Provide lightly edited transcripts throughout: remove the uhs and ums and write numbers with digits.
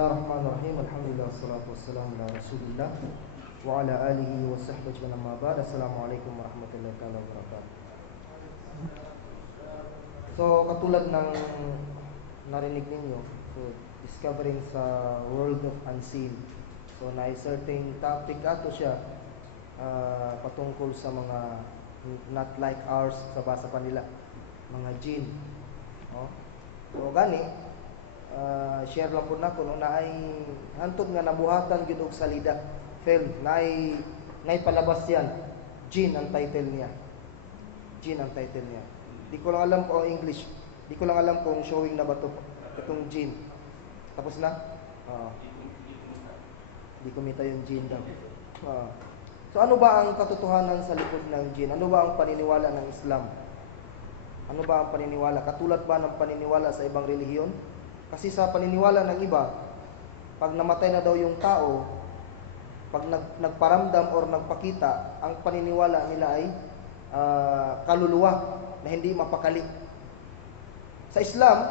Bismillahirrahmanirrahim. Alhamdulillah wassalatu wassalamu ala Rasulillah wa ala alihi wa sahbihi ajma'in, amma ba'd. Assalamualaikum warahmatullahi wabarakatuh. So, katulad ng narinig ninyo, so discovering sa world of unseen. So, na certain topic ato siya patungkol sa mga not like ours, sa basa pa nila, mga jinn. So, gani share lang po na ko na ay hantod nga nabuhatan gid og salida film nay palabas yan. Jinn ang title niya. Jinn ang title niya. Di ko lang alam kung English. Di ko lang alam kung showing na ba to itong Jinn. Tapos na? Di kumita yung Jinn daw. So ano ba ang katotohanan sa likod ng Jinn? Ano ba ang paniniwala ng Islam? Ano ba ang paniniwala? Katulad ba ng paniniwala sa ibang relihiyon? Kasi sa paniniwala ng iba, pag namatay na daw yung tao, pag nagparamdam or nagpakita, ang paniniwala nila ay kaluluwa na hindi mapakali. Sa Islam,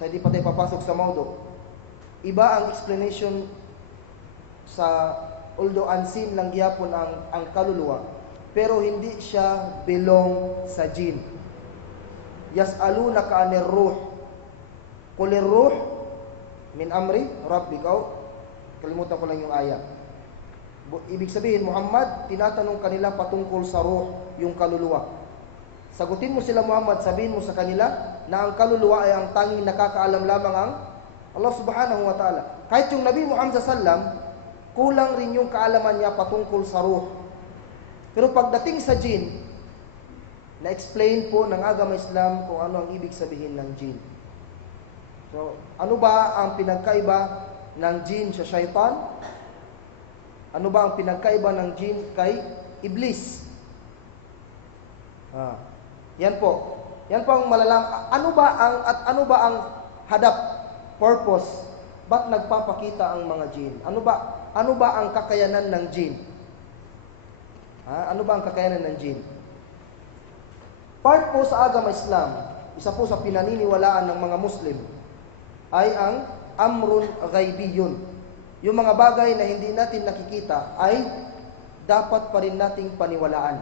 sa hindi pa tayo papasok sa maudo, iba ang explanation sa although unseen lang gyapon ang kaluluwa, pero hindi siya belong sa jinn. Yas'alunaka 'anir ruh. Qulir ruh min amri rabbika. Kalimutan ko lang yung ayat. Ibig sabihin, Muhammad, tinatanong kanila patungkol sa ruh, yung kaluluwa. Sagutin mo sila, Muhammad, sabihin mo sa kanila na ang kaluluwa ay ang tanging nakakaalam lamang ang Allah subhanahu wa ta'ala. Kahit yung Nabi Muhammad sallam, kulang rin yung kaalaman niya patungkol sa ruh. Pero pagdating sa jinn, na-explain po ng agama Islam kung ano ang ibig sabihin ng jinn. So, ano ba ang pinagkaiba ng jinn sa shaitan? Ano ba ang pinagkaiba ng jinn kay iblis? Yan po. Yan po ang malalam. Ano ba ang hadap, purpose? Ba't nagpapakita ang mga jinn? Ano ba ang kakayanan ng jinn? Ano ba ang kakayanan ng jinn? Part po sa agama Islam, isa po sa pinaniniwalaan ng mga Muslim, ay ang amrun ghaibiyun. Yung mga bagay na hindi natin nakikita ay dapat pa rin nating paniwalaan.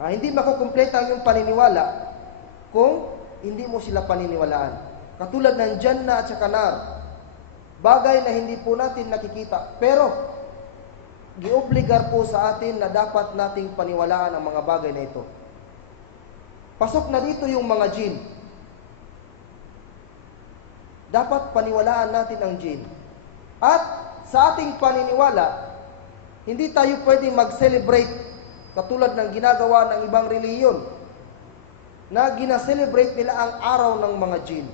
Hindi makukumpleto ang yung paniniwala kung hindi mo sila paniniwalaan. Katulad ng Jannah at saka nar. Bagay na hindi po natin nakikita, pero giobligar po sa atin na dapat nating paniwalaan ang mga bagay na ito. Pasok na dito yung mga jinn. Dapat paniwalaan natin ang jinn. At sa ating paniniwala, hindi tayo pwedeng mag-celebrate katulad ng ginagawa ng ibang relihiyon na gina-celebrate nila ang araw ng mga jinn.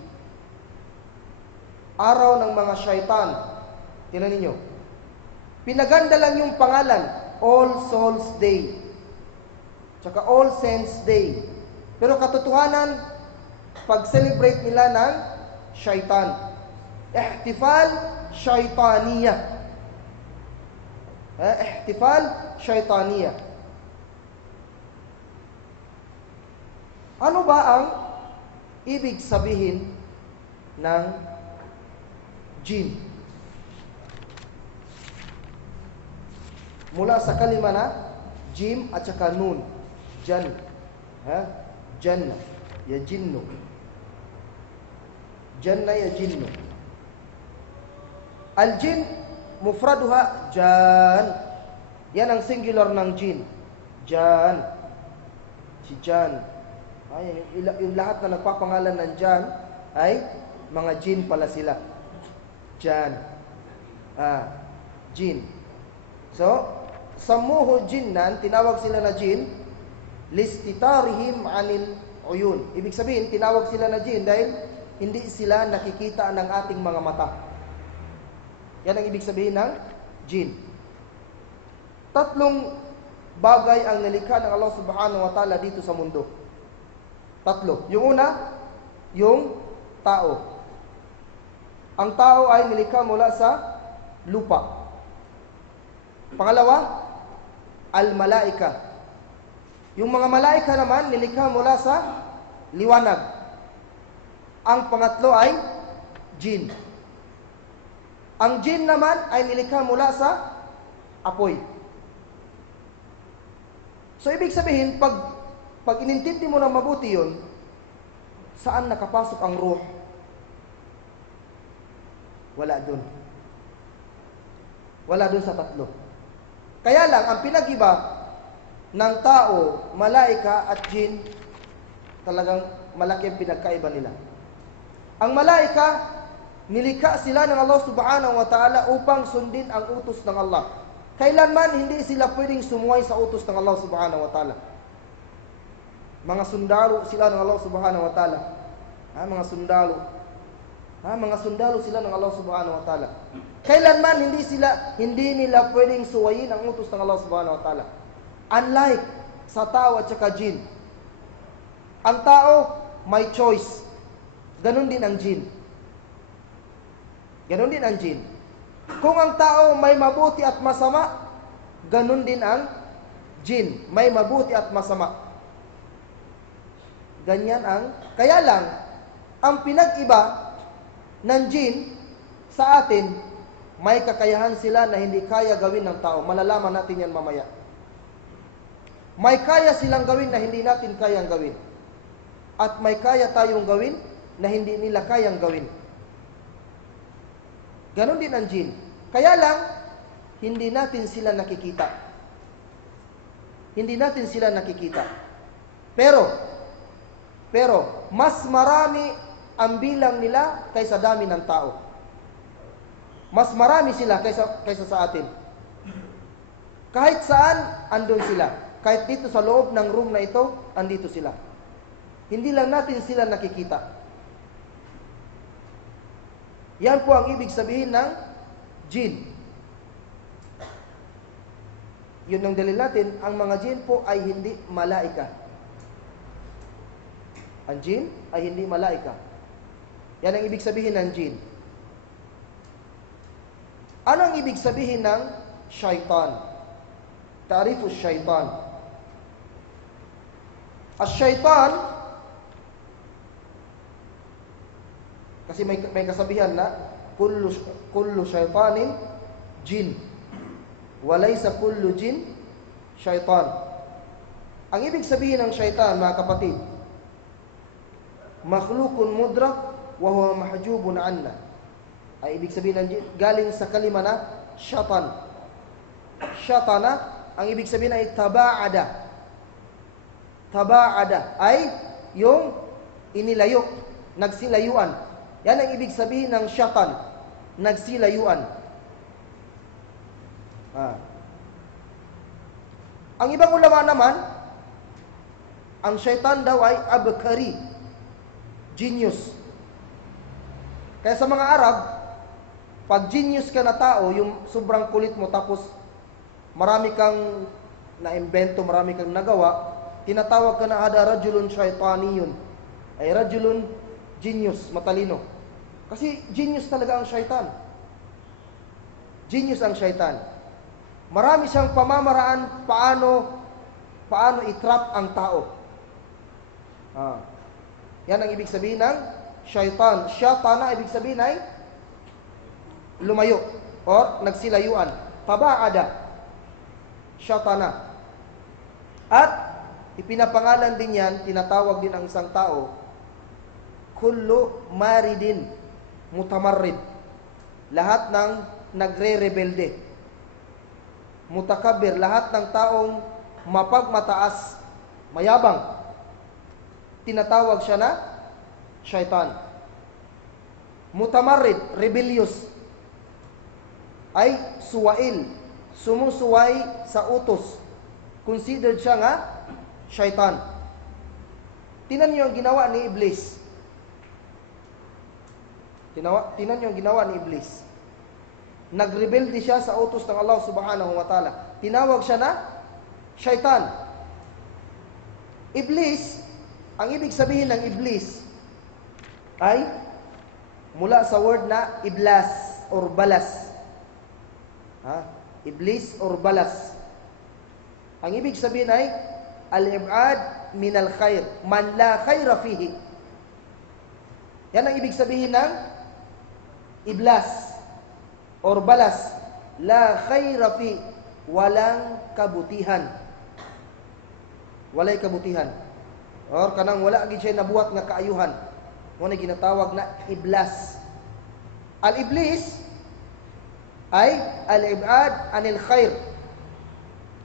Araw ng mga syaitan. Tingnan ninyo. Pinaganda lang yung pangalan, All Souls Day. Tsaka All Saints Day. Pero katotohanan, pag-celebrate nila ng syaitan. Ihtifal syaitaniya. Ihtifal syaitaniya. Ano ba ang ibig sabihin ng jinn? Mula sa kalima na jim at saka nun. Jan. Jannah. Ya jinnu. Jannah ya jinnu. Al-jinn mufraduha jan. Yan ang singular ng jinn. Jan. Si jan. Yung lahat na nagpapangalan ng jan ay mga jinn pala sila. Jan. Jinn. So, samuhu jinnan, tinawag sila na jinn, listitarihim anil uyun. Ibig sabihin, tinawag sila na jinn dahil hindi sila nakikita ng ating mga mata. Yan ang ibig sabihin ng jinn. Tatlong bagay ang nilikha ng Allah subhanahu wa ta'ala dito sa mundo. Tatlo. Yung una, yung tao. Ang tao ay nilikha mula sa lupa. Pangalawa, al-malaika. Yung mga malaika naman, nilikha mula sa liwanag. Ang pangatlo ay jinn. Ang jin naman ay nilikha mula sa apoy. So, ibig sabihin, pag inintindi mo ng mabuti yun, saan nakapasok ang ruh? Wala dun. Wala dun sa tatlo. Kaya lang, ang pinag-iba ng tao, malaika at jin, talagang malaki ang pinagkaiba nila. Ang malaika, nilikha sila ng Allah subhanahu wa ta'ala upang sundin ang utos ng Allah. Kailanman hindi sila pwedeng sumuway sa utos ng Allah subhanahu wa ta'ala. Mga sundalo sila ng Allah subhanahu wa ta'ala. Mga sundalo. Mga sundalo sila ng Allah subhanahu wa ta'ala. Kailanman hindi nila pwedeng suwayin ang utos ng Allah subhanahu wa ta'ala. Unlike sa tao at saka jin. Ang tao may choice. Ganon din ang jin. Ganon din ang jin. Kung ang tao may mabuti at masama, ganon din ang jin. May mabuti at masama. Ganyan ang, kaya lang, ang pinag-iba ng jin sa atin, may kakayahan sila na hindi kaya gawin ng tao. Malalaman natin yan mamaya. May kaya silang gawin na hindi natin kayang gawin. At may kaya tayong gawin na hindi nila kayang gawin. Ganon din ang jin. Kaya lang, hindi natin sila nakikita. Hindi natin sila nakikita. Pero, mas marami ang bilang nila kaysa dami ng tao. Mas marami sila kaysa sa atin. Kahit saan, andun sila. Kahit dito sa loob ng room na ito, andito sila. Hindi lang natin sila nakikita. Yan po ang ibig sabihin ng jin. Yun ang dalil natin, ang mga jin po ay hindi malaika. Ang jin ay hindi malaika. Yan ang ibig sabihin ng jin. Ano ang ibig sabihin ng shaitan? Ta'rifu shaitan. As-shaitan, kasi may kasabihan na kullu shaitanin jin. Walaysa kullu jin shaitan. Ang ibig sabihin ng shaitan, mga kapatid, makhlukun mudrak wa huwa mahjubun anna. Ay ibig sabihin ng jin, galing sa kalima na syaitan. Syaitana, ang ibig sabihin ay taba'ada. Taba'ada ay yung inilayo, nagsilayuan. Yan ang ibig sabihin ng syaitan, nagsilayuan. Ang ibang ulama naman, ang syaitan daw ay abkari, genius. Kaya sa mga Arab, pag genius ka na tao, yung sobrang kulit mo tapos marami kang na-invento, marami kang nagawa, tinatawag ka na ada rajulun shaitaniyun. Ay rajulun genius, matalino. Kasi genius talaga ang syaitan. Genius ang syaitan. Marami siyang pamamaraan paano i-trap ang tao. Yan ang ibig sabihin ng syaitan. Syaitana ibig sabihin ay lumayo o nagsilayuan. Taba'ada. Syaitana. At ipinapangalan din yan, tinatawag din ang isang tao, kullu maridin mutamarrid. Lahat ng nagre-rebelde. Mutakabbir, lahat ng taong mapagmataas, mayabang, tinatawag siya na syaitan. Mutamarrid, rebellious, ay suwail, sumusuway sa utos. Considered siya nga syaitan. Tinan niyo ang ginawa ni Iblis. Tinan niyo ang ginawa ni Iblis. Nagrebelde siya sa utos ng Allah subhanahu wa ta'ala. Tinawag siya na syaitan. Iblis, ang ibig sabihin ng Iblis ay mula sa word na iblas or balas. Iblis or balas. Ang ibig sabihin ay al-ib'ad min al-khair, man la khaira fihi. Yan ang ibig sabihin ng iblas. or balas, la khayra fi, walang kabutihan. Walay kabutihan. Or kanang wala gid siya nabuhat nga kaayuhan. Mo na ginatawag na iblas. Al-iblis ay al-ibad anil khair.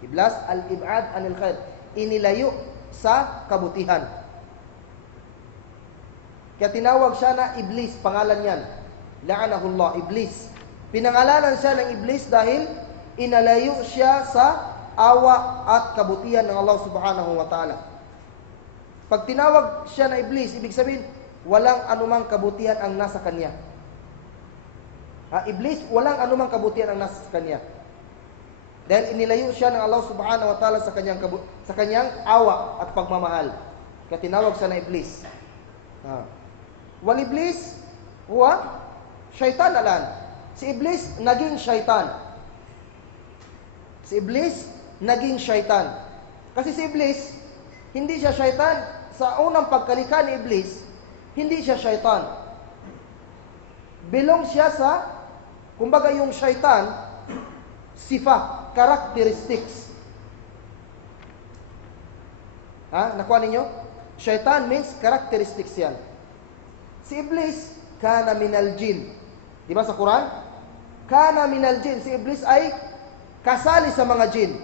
Iblas, al-ibad anil khair. Inilayo sa kabutihan. Kaya tinawag siya na iblis, pangalan yan. La'anahullah, iblis. Pinangalanan siya ng iblis dahil inalayo siya sa awa at kabutihan ng Allah subhanahu wa ta'ala. Pag tinawag siya na iblis, ibig sabihin, walang anumang kabutihan ang nasa kanya. Iblis, walang anumang kabutihan ang nasa kanya. Dahil inilayo siya ng Allah subhanahu wa ta'ala sa kanyang awa at pagmamahal. Kaya tinawag siya na iblis. Wal iblis, huwa syaitan alan. Si iblis, naging syaitan. Si iblis, naging syaitan. Kasi si iblis, hindi siya syaitan. Sa unang pagkalikha ni iblis, hindi siya syaitan. Belong siya sa, kumbaga yung syaitan, sifa, characteristics. Nakuha ninyo? Syaitan means characteristics yan. Si iblis, kana minal jin. Di ba sa Quran? Kana minal jin. Si iblis ay kasali sa mga jin.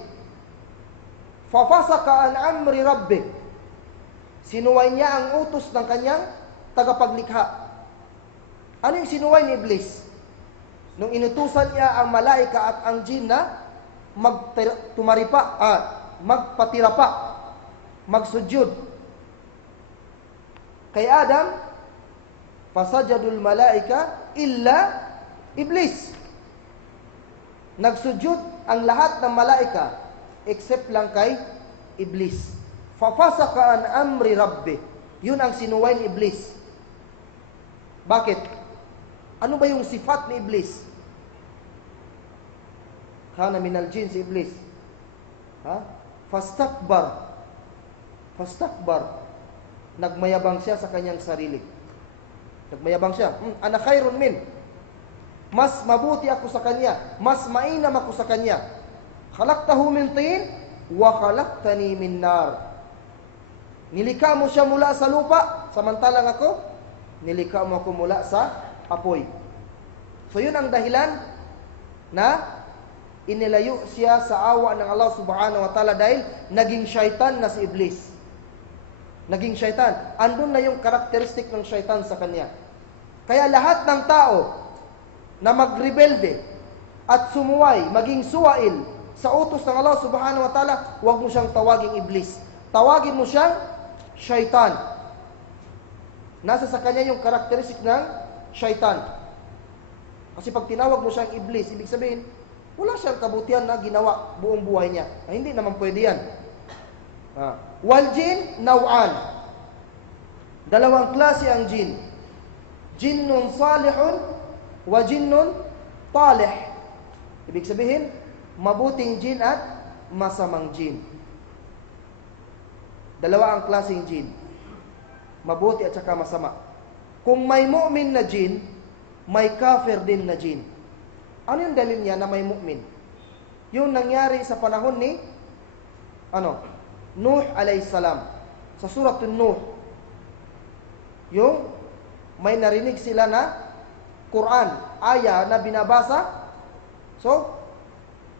Fafasaka an amri rabbi. Sinuway niya ang utos ng kanyang tagapaglikha. Ano yung sinuway ni iblis? Nung inutusan niya ang malaika at ang jin na magpatira pa, magsujud. Kay Adam, fasajadul malaika illa iblis. Nagsujud ang lahat ng malaika except lang kay iblis. Fafasaka an amri rabbi. Yun ang sinuway ni iblis. Bakit? Ano ba yung sifat ni iblis? Kana minal jin si iblis. Fastakbar. Nagmayabang siya sa kanyang sarili. Nagmayabang siya. Ana khairun min. Mas mabuti ako sa kanya. Mas mainam ako sa kanya. Khalaqtahu min tin wa khalaqtani min nar. Nilikha mo siya mula sa lupa, samantalang ako, nilikha mo ako mula sa apoy. So yun ang dahilan na inilayo siya sa awa ng Allah subhanahu wa ta'ala dahil naging syaitan na si iblis. Naging syaitan. Andun na yung karakteristik ng syaitan sa kanya. Kaya lahat ng tao na magrebelde at sumuway, maging suwail sa utos ng Allah subhanahu wa ta'ala, huwag mo siyang tawaging iblis. Tawagin mo siyang syaitan. Nasa sa kanya yung karakteristik ng syaitan. Kasi pag tinawag mo siyang iblis, ibig sabihin, wala siyang kabutihan na ginawa buong buhay niya. Hindi naman pwede yan. Wal jin, naw'an. Dalawang klase ang jin. Jinnun salihun wa jinnun talih. Ibig sabihin, mabuting jin at masamang jin. Dalawa ang klaseng jin. Mabuti at saka masama. Kung may mu'min na jin, may kafir din na jin. Ano yung dalil niya na may mu'min? Yung nangyari sa panahon ni Nuh alayhis salam. Sa suratul Nuh. Yung may narinig sila na Quran, aya na binabasa. So,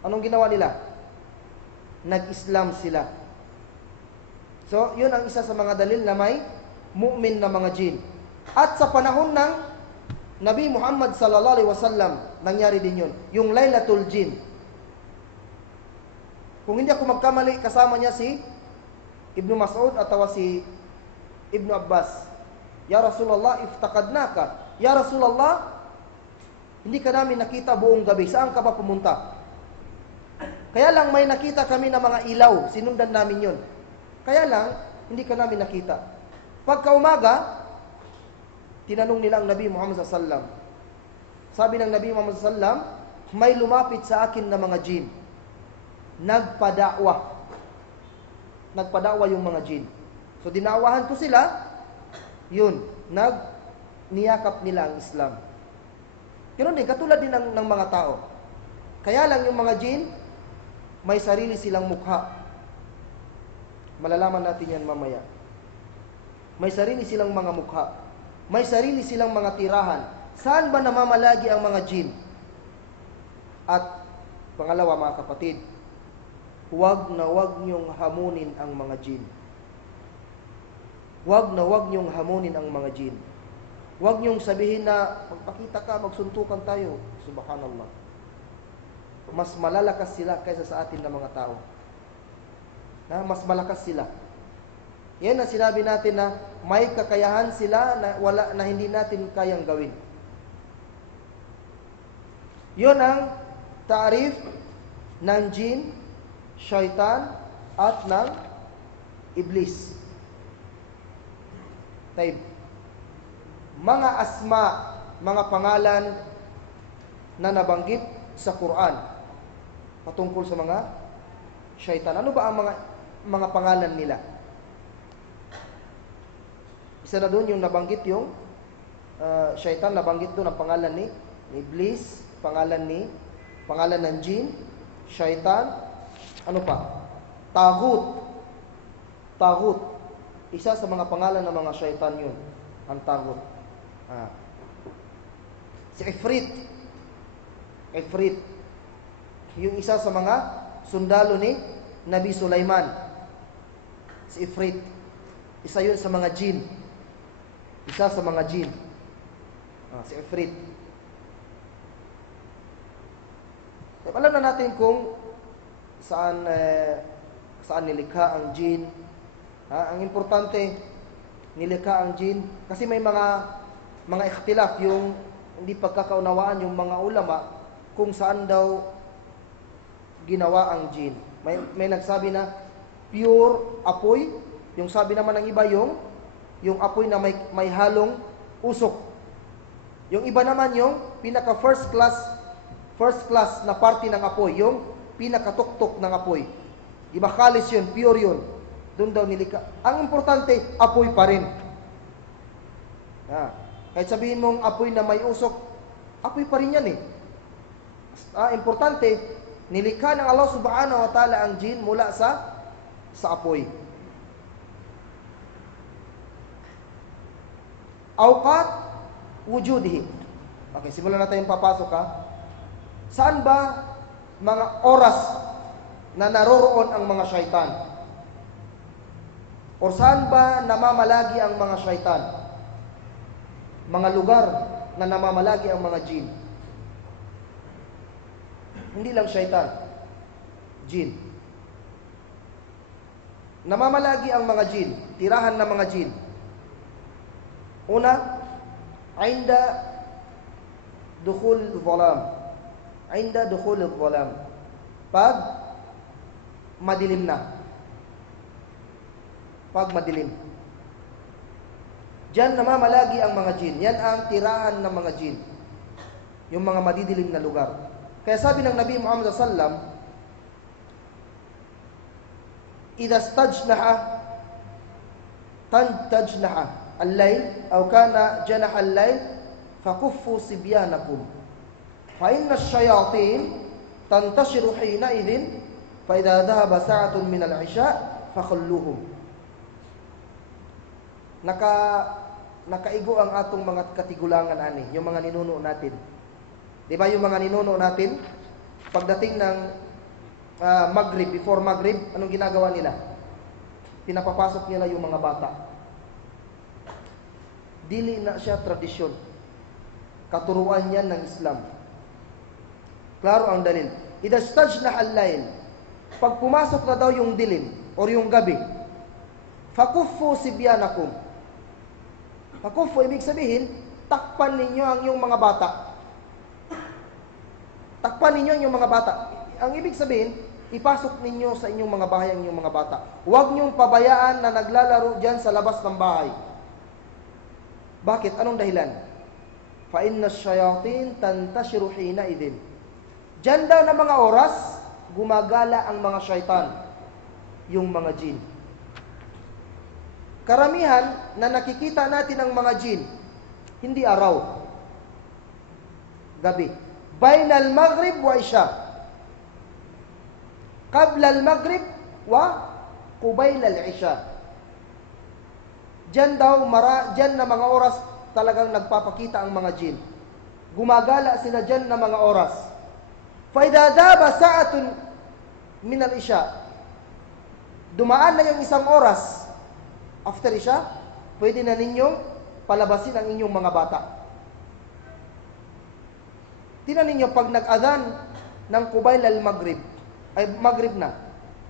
anong ginawa nila? Nag-Islam sila. So, yun ang isa sa mga dalil na may mu'min na mga jin. At sa panahon ng Nabi Muhammad sallallahu alaihi wasallam, nangyari din yun. Yung Laylatul Jin. Kung hindi ako magkamali, kasama niya si Ibnu Mas'ud atau si Ibnu Abbas. Ya Rasulullah, iftaqadnaka. Ya Rasulullah, hindi ka namin nakita buong gabi. Saan ka ba pumunta? Kaya lang may nakita kami na mga ilaw. Sinundan namin yun. Kaya lang, hindi ka namin nakita. Pagka umaga, tinanong nila ang Nabi Muhammad sallallahu. Sabi ng Nabi Muhammad sallallahu, may lumapit sa akin na mga jin. Nagpadakwa. Nagpadakwa yung mga jin. So dinawahan ko sila, yun, niyakap nila ang Islam. Ganoon din, katulad din ng mga tao. Kaya lang yung mga jin, may sarili silang mukha. Malalaman natin yan mamaya. May sarili silang mga mukha. May sarili silang mga tirahan. Saan ba namamalagi ang mga jin? At pangalawa, mga kapatid, huwag na huwag niyong hamunin ang mga jin. Huwag na huwag niyong hamunin ang mga jin. Huwag niyong sabihin na, magpakita ka, magsuntukan tayo. Subhanallah. Mas malalakas sila kaysa sa atin na mga tao. Na mas malakas sila. Yan ang sinabi natin na may kakayahan sila na hindi natin kayang gawin. Yun ang ta'rif ng jin, syaitan, at ng iblis. Taib. Mga asma, mga pangalan na nabanggit sa Quran patungkol sa mga syaitan. Ano ba ang mga pangalan nila? Isa na doon yung nabanggit yung syaitan, nabanggit doon ang pangalan ni iblis, pangalan ng jin, syaitan, ano pa? Tagut. Isa sa mga pangalan ng mga syaitan yun, ang tagut. Si Ifrit. Yung isa sa mga sundalo ni Nabi Sulaiman. Si Ifrit. Isa yun sa mga jin. Si Ifrit. Alam na natin kung saan nilikha ang jin. Ang importante, nilikha ang jin kasi may mga ikhtilaf, yung hindi pagkakaunawaan yung mga ulama kung saan daw ginawa ang jin. May nagsabi na pure apoy, yung sabi naman ng iba yung apoy na may halong usok. Yung iba naman yung pinaka first class na party ng apoy, yung pinakatuktok ng apoy. Iba kalis yun, pure yun. Doon daw nilikha. Ang importante, apoy pa rin. Kahit sabihin mong apoy na may usok, apoy pa rin yan eh. Importante, nilikha ng Allah subhanahu wa ta'ala ang jin mula sa apoy. Awqat wujudihi. Okay, simulan na tayong papasok Saan ba mga oras na naroroon ang mga syaitan? O saan ba namamalagi ang mga syaitan? Mga lugar na namamalagi ang mga jin. Hindi lang syaitan, jin. Namamalagi ang mga jin, tirahan ng mga jin. Una, inda dukhul dhalam. Pag madilim na. Pag madilim. Diyan namamalagi ang mga jin. Yan ang tirahan ng mga jin. Yung mga madidilim na lugar. Kaya sabi ng Nabi Muhammad sallallahu alaihi wasallam, "Idha stajnaha tajnaha al-layl aw kana janaha al-layl fakuffu sibyanakum fa inna asy-syayatin tantashiru hina idhin fa idha dhahaba sa'atun min al-'isha fakhalluhum." Nakaigo ang atong mga katigulangan ani, yung mga ninuno natin. 'Di ba yung mga ninuno natin pagdating ng Maghrib, before Maghrib, anong ginagawa nila? Pinapapasok nila yung mga bata. Dili na siya tradisyon. Katuruan yan ng Islam. Klaro ang dalil. Idha stajnaha al-layl. Pag pumasok na daw yung dilim or yung gabi, fakuffu sibyanakum. Fakuffu, ibig sabihin, takpan ninyo ang iyong mga bata. Takpan ninyo ang iyong mga bata. Ang ibig sabihin, ipasok ninyo sa inyong mga bahay ang inyong mga bata. Huwag niyong pabayaan na naglalaro dyan sa labas ng bahay. Bakit? Anong dahilan? Fa inna asy-syayatin tantashiru hina idin. Diyan daw na mga oras, gumagala ang mga syaitan, yung mga jin. Karamihan na nakikita natin ang mga jin, hindi araw. gabi. Bainal maghrib wa isya. Qabla al-maghrib wa qubayla al-isya. Diyan na mga oras talagang nagpapakita ang mga jin. Gumagala sila diyan na mga oras. Fa idza dhaba sa'atun min al-isya. Dumaan na yung isang oras after isya, pwede na ninyong palabasin ang inyong mga bata. Tingnan ninyo, pag nag-adhan ng qubayl al-maghrib, ay maghrib na,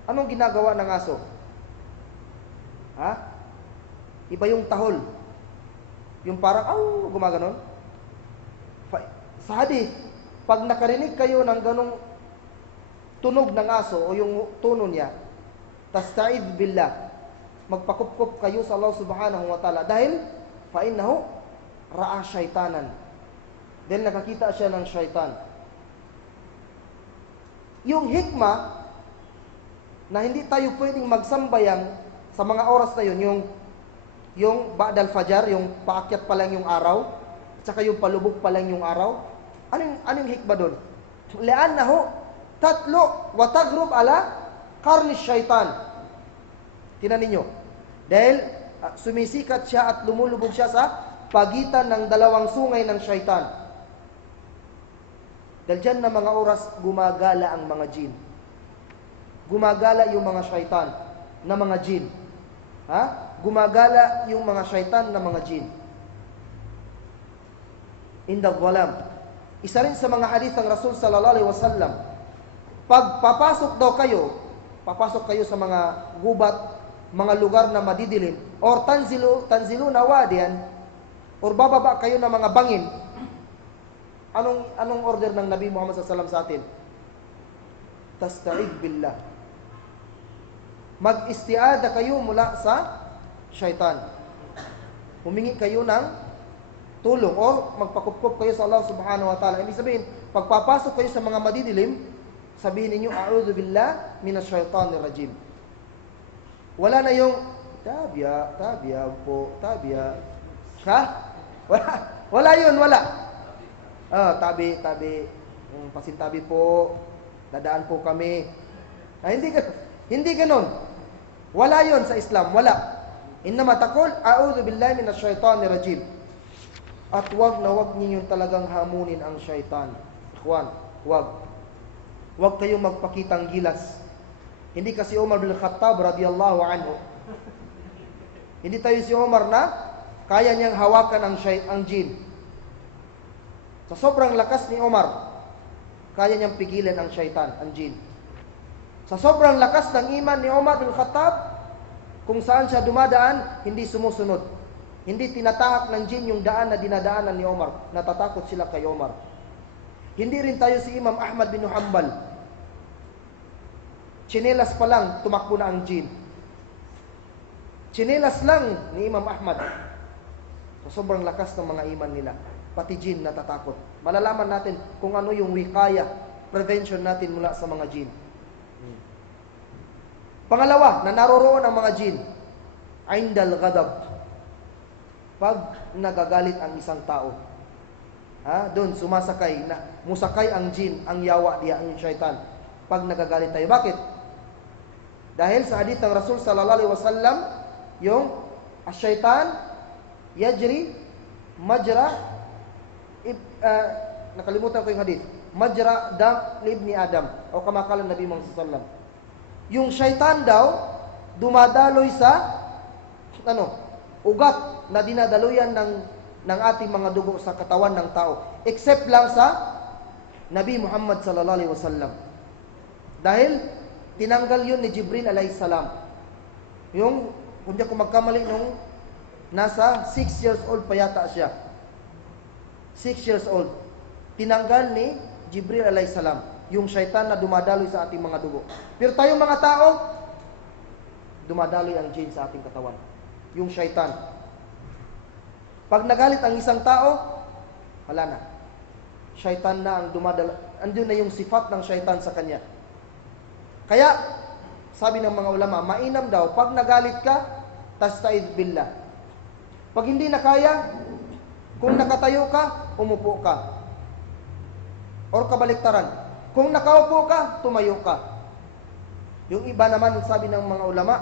anong ginagawa ng aso? Ha? Iba yung tahol. Yung parang, gumaganon. Sa hadith, pag nakarinig kayo ng ganong tunog ng aso o yung tuno niya, tasta'id billah, magpakupkup kayo sa Allah subhanahu wa ta'ala dahil fa'innahu ra'a syaitanan. Dahil nakakita siya ng syaitan. Yung hikmah na hindi tayo pwedeng magsambayang sa mga oras na yun, yung ba'dal fajar, yung paakyat pa lang yung araw, at saka yung palubog pa lang yung araw. Anong hikmah doon? Li'annahu tatlo wa tagrub ala qarni syaitan. Tingnan ninyo. Dahil sumisikat siya at lumulubog siya sa pagitan ng dalawang sungay ng syaitan. Dahil dyan na mga oras, gumagala ang mga jin. Gumagala yung mga syaitan na mga jin. Ha? Gumagala yung mga syaitan na mga jin. Inda dhalam. Isa rin sa mga hadith ng Rasul sallallahu alaihi wasallam, pag papasok kayo sa mga gubat, mga lugar na madidilim, or tanzilu na wadiyan, or bababa kayo ng mga bangin, anong order ng Nabi Muhammad sallallahu alaihi wasallam sa atin? Tasta'id billah. Mag-isti'ada kayo mula sa syaitan. Humingi kayo ng tulong o magpakupkup kayo sa Allah subhanahu wa ta'ala. Ibig sabihin, pagpapasok kayo sa mga madidilim, sabihin ninyo, a'udhu billah minash shaitanir rajim. Wala na yung tabiya ha? Wala yun, wala. Tabi, yung pasintabi po, dadaan po kami. Hindi ganon. Wala yun sa Islam, wala. Innama taqul a'udhu billahi minash shaitanir rajim. At wag ninyong talagang hamunin ang syaitan. Ikhwan, wag kayong magpakitang gilas. Hindi kasi Umar bin Khattab radhiyallahu anhu. Hindi tayo si Umar na kaya niyang hawakan ang jin. Sa sobrang lakas ni Umar, kaya niyang pigilan ang syaitan, ang jin. Sa sobrang lakas ng iman ni Umar bin Khattab, kung saan siya dumadaan, hindi sumusunod. Hindi tinatahak ng jin yung daan na dinadaanan ni Umar. Natatakot sila kay Umar. Hindi rin tayo si Imam Ahmad bin Hanbal. Tsinelas pa lang, tumakbo na ang jin. Tsinelas lang ni Imam Ahmad. Sa sobrang lakas ng mga iman nila, pati jin natatakot. Malalaman natin kung ano yung wikaya, prevention natin mula sa mga jin. Pangalawa, na naroroon ang mga jin, indal ghadab. Pag nagagalit ang isang tao, doon musakay ang jin, ang yawa diya, ang syaitan. Pag nagagalit tayo. Bakit? Dahil sa hadith ng Rasul sallallahu alaihi wasallam, yung syaitan yajri majra nakalimutan ko yung hadith. Majra dam libni Adam, o kama kala Nabi Muhammad sallallahu alaihi wasallam. Yung syaitan daw dumadaloy sa ugat na dinadaluyan ng ating mga dugo sa katawan ng tao, except lang sa Nabi Muhammad sallallahu alaihi wasallam. Dahil tinanggal yun ni Jibril alayhi salam. Yung, kung di ako magkamali, nung nasa 6 years old pa yata siya. 6 years old. Tinanggal ni Jibril alayhi salam yung syaitan na dumadaloy sa ating mga dugo. Pero tayong mga tao, dumadaloy ang jin sa ating katawan. Yung syaitan. Pag nagalit ang isang tao, wala na. Syaitan na ang dumadaloy. Andun na yung sifat ng syaitan sa kanya. Kaya, sabi ng mga ulama, mainam daw, pag nagalit ka, tasta'id billah. Pag hindi na kaya, kung nakatayo ka, umupo ka. Or kabaliktaran, kung nakaupo ka, tumayo ka. Yung iba naman, sabi ng mga ulama,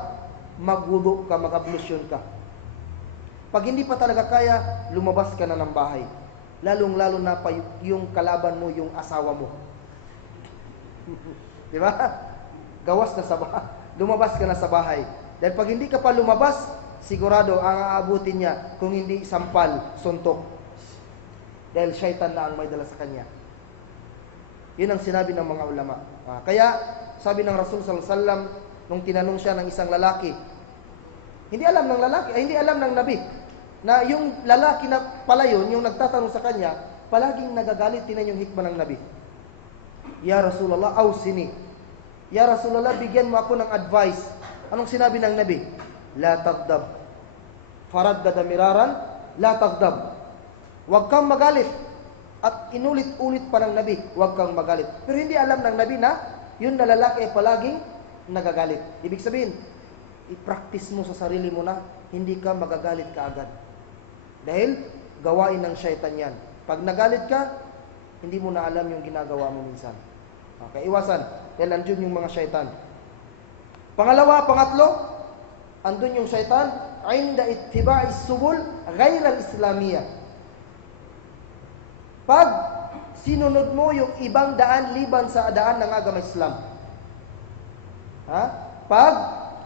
magwudu ka, mag-ablusyon ka. Pag hindi pa talaga kaya, lumabas ka na ng bahay. Lalong-lalo na pa yung kalaban mo, yung asawa mo. Di ba? Gawas na sa bahay. Lumabas ka na sa bahay. Dahil pag hindi ka pa lumabas, sigurado ang aabutin niya kung hindi sampal, suntok. Dahil syaitan na ang may dala sa kanya. Yun ang sinabi ng mga ulama. Kaya, sabi ng Rasul sallallahu alaihi wasallam, nung tinanong siya ng isang lalaki, hindi alam ng Nabi, na yung lalaki na pala yun, yung nagtatanong sa kanya, palaging nagagalit. Tinan yung hikmah ng Nabi. Ya Rasulullah, awsini. Ya Rasulullah, bigyan mo ako ng advice. Anong sinabi ng Nabi? La tagdab. Faraddada miraran, la tagdab. Huwag kang magalit. At inulit-ulit pa ng Nabi, huwag kang magalit. Pero hindi alam ng Nabi na yun na lalaki ay palaging nagagalit. Ibig sabihin, i-practice mo sa sarili mo na hindi ka magagalit kaagad. Dahil gawain ng syaitan yan. Pag nagalit ka, hindi mo na alam yung ginagawa mo minsan. Okay, iwasan. Dahil andun yung mga syaitan. Pangatlo, andun yung syaitan, inda ittiba'is subul ghayra al-islamiyah. Pag sinunod mo yung ibang daan liban sa daan ng agama Islam. Pag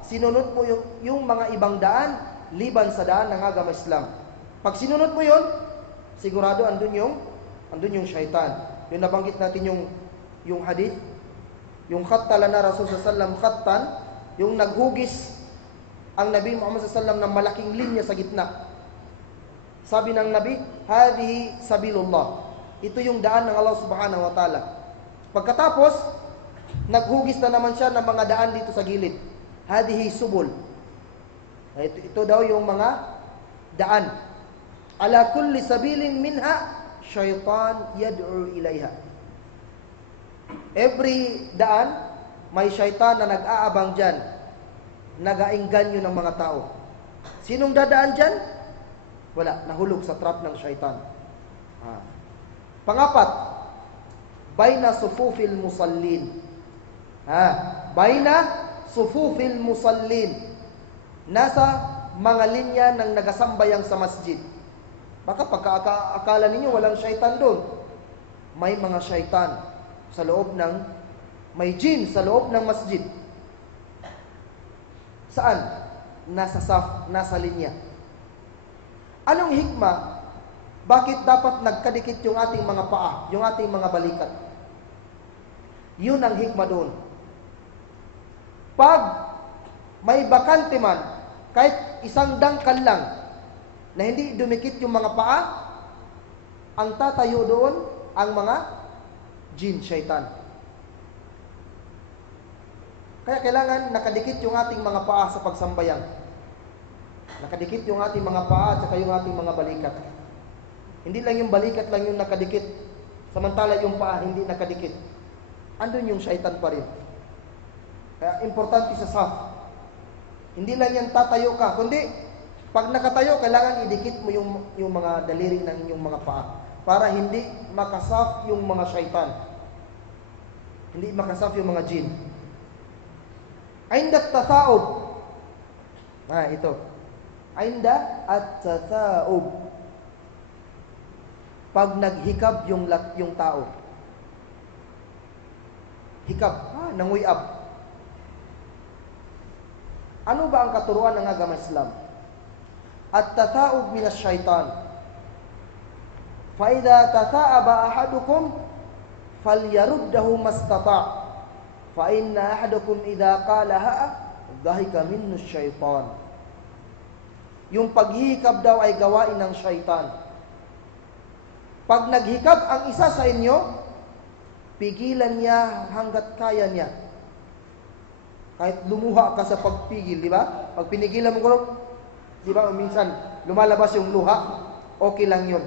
sinunod mo yung mga ibang daan liban sa daan ng agama Islam. Pag sinunod mo yun, sigurado andun yung syaitan. Yung nabanggit natin yung hadith, yung khattala na Rasul sallallahu alaihi wasallam khattan, yung naghugis ang Nabi Muhammad sallallahu alaihi wasallam ng malaking linya sa gitna. Sabi ng Nabi, hadihi sabilullah. Ito yung daan ng Allah subhanahu wa ta'ala. Pagkatapos, naghugis na naman siya ng mga daan dito sa gilid. Hadihi subul. Ito daw yung mga daan. Ala kulli sabilin minha, syaitan yad'u ilayha. Every daan, may syaitan na nag-aabang dyan. Nag-aengganyo ng mga tao. Sinong dadaan dyan? Wala, nahulog sa trap ng syaitan. Pangapat, bayna sufufil musallin. Bayna sufufil musallin. Nasa mga linya ng nagasambayang sa masjid. Baka pagkaakala ninyo walang syaitan doon. May mga syaitan sa loob may jin sa loob ng masjid. Saan? Nasa linya. Anong hikmah? Bakit dapat nagkadikit yung ating mga paa, yung ating mga balikat? Yun ang hikmah doon. Pag may bakante man, kahit isang dangkal lang, na hindi dumikit yung mga paa, ang tatayo doon, ang mga jin, syaitan. Kaya kailangan nakadikit yung ating mga paa sa pagsambayan. Nakadikit yung ating mga paa at saka yung ating mga balikat. Hindi lang yung balikat lang yung nakadikit. Samantala yung paa hindi nakadikit. Andun yung syaitan pa rin. Kaya importante sa saf. Hindi lang yan tatayo ka. Kundi, pag nakatayo, kailangan idikit mo yung mga daliri ng inyong mga paa. Para hindi makasaf yung mga syaitan. Hindi makasaf yung mga jin. Ainda at-tata'ub. Ito. Ainda at-tata'ub. Pag naghikab yung tao. Hikab, nanguyab. Ano ba ang katuruan ng agama Islam? At-tata'ub minas syaitan. Fa idza tata'aba ahadukum falyaruddahu mastata'. Fa inna ahadukum idza qala ha'a dhahika minhu syaitan. Yung paghihikab daw ay gawain ng syaitan. Pag naghikab ang isa sa inyo, pigilan niya hanggat kaya niya. Kahit lumuha ka sa pagpigil, di ba? Pag pinigilan mo ko, di ba, minsan lumalabas yung luha, okay lang yun.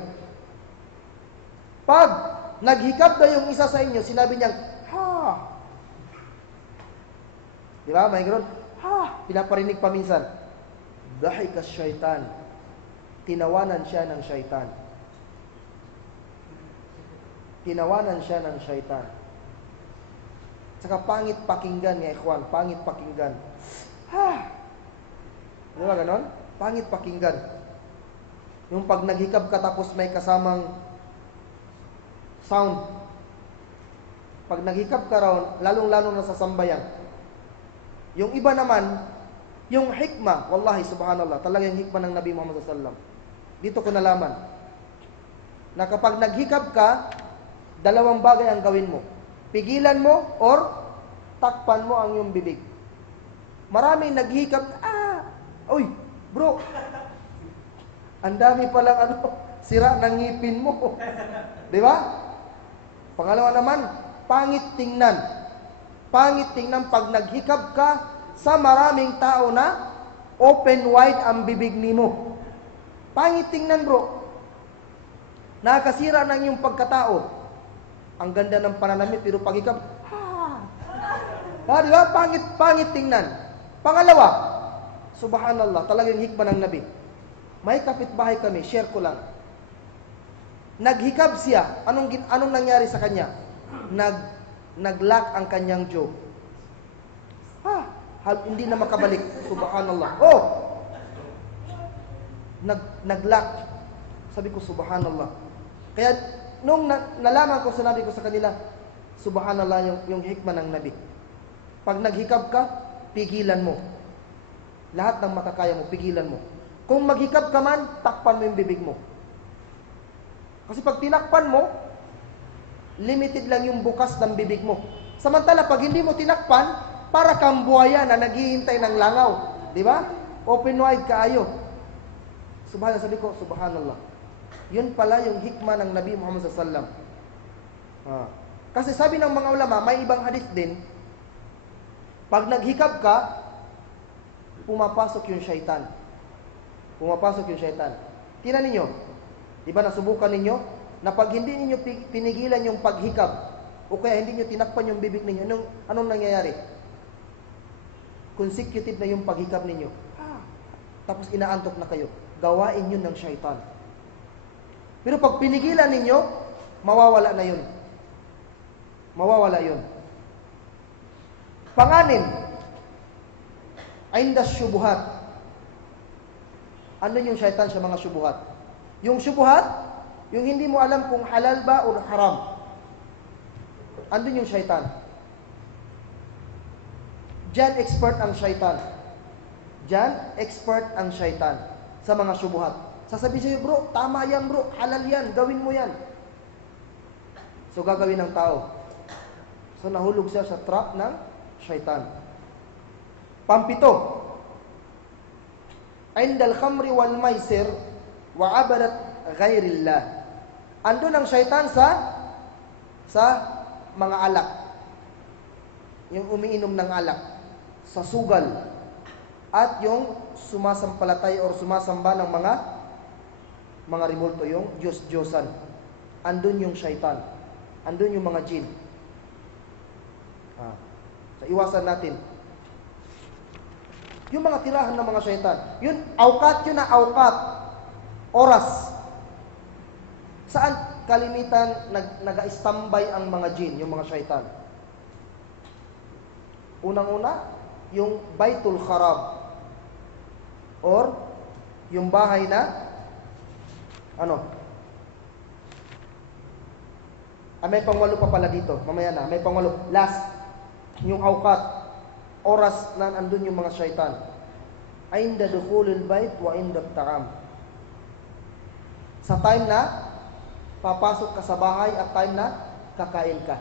Pag naghikab na yung isa sa inyo, sinabi niya, ha! Di ba, may gano'n? Ha! Pinaparinig pa minsan. Dahika syaitan. Tinawanan siya ng syaitan. tinawanan siya ng syaitan. Saka pangit pakinggan, ya ikhwan, pangit pakinggan. Di ba ganon? Pangit pakinggan. Yung pag naghikab ka tapos may kasamang sound. Pag naghikab ka raw, lalong-lalo na sa sambayan. Yung iba naman, yung hikmah, wallahi subhanallah, talaga yung hikmah ng Nabi Muhammad SAW. Dito ko nalaman na kapag naghikab ka, dalawang bagay ang gawin mo. Pigilan mo or takpan mo ang iyong bibig. Maraming naghikab, uy, bro, ang dami palang sira ng ngipin mo. Di ba? Pangalawa naman, pangit tingnan. Pangit tingnan pag naghikab ka sa maraming tao na open wide ang bibig nimo. Pangit tingnan, bro. Nakakasira ng iyong pagkatao. Ang ganda ng pananamit, pero paghikab, di ba? Pangit tingnan. Pangalawa, subhanallah, talagang hikmah ng Nabi. May kapitbahay kami, share ko lang. Naghikab siya. Anong nangyari sa kanya? Naglock ang kanyang jaw. Hindi na makabalik. Subhanallah. Naglock. Sabi ko, subhanallah. Kaya, nung nalaman ko, sinabi ko sa kanila, subhanallah yung hikmah ng Nabi. Pag naghikab ka, pigilan mo. Lahat ng makakaya mo, pigilan mo. Kung maghikab ka man, takpan mo yung bibig mo. Kasi pag tinakpan mo, limited lang yung bukas ng bibig mo. Samantala, pag hindi mo tinakpan, para kang buhaya na naghihintay ng langaw. Di ba? Open wide kaayo. Subhanallah, sabi ko, subhanallah. Yun pala yung hikmah ng Nabi Muhammad SAW. Kasi sabi ng mga ulama, may ibang hadith din, pag naghikab ka, pumapasok yung syaitan. Pumapasok yung syaitan. Tingnan ninyo, di ba nasubukan ninyo, na pag hindi ninyo pinigilan yung paghikab, o kaya hindi nyo tinakpan yung bibig ninyo, anong nangyayari? Consecutive na yung paghikab ninyo. Tapos inaantok na kayo. Gawain yun ng syaitan. Pero pag pinigilan ninyo, mawawala na yun. Mawawala yun. Panganim, ainda syubuhat. Ano yung syaitan sa mga syubuhat? Yung syubuhat, yung hindi mo alam kung halal ba o haram. Andun yung syaitan. Diyan expert ang syaitan. Diyan expert ang syaitan sa mga syubuhat. Sasabihin sa'yo, bro, tama yan bro, halal yan, gawin mo yan. So gagawin ng tao. So nahulog siya sa trap ng syaitan. Pampito, indal khamri wal maisir wa abadat ghairillah. Andun ang syaitan sa mga alak. Yung umiinom ng alak, sa sugal, at yung sumasampalatay or sumasamba ng mga rimulto, yung Diyos-Diyosan. Andun yung syaitan. Andun yung mga jin. So iwasan natin yung mga tirahan ng mga syaitan. Yun, awkat yun na awkat. Oras. Saan kalimitan nag-istambay ang mga jin, yung mga syaitan? Unang-una, yung Baitul Kharab. Or, yung bahay na, may pangwalo pa pala dito. Mamaya na, may pangwalo. Last, yung awkat. Oras na andun yung mga syaitan. Ainda dukhulil bait wa inda ta'am. Sa time na papasok ka sa bahay at time na kakain ka.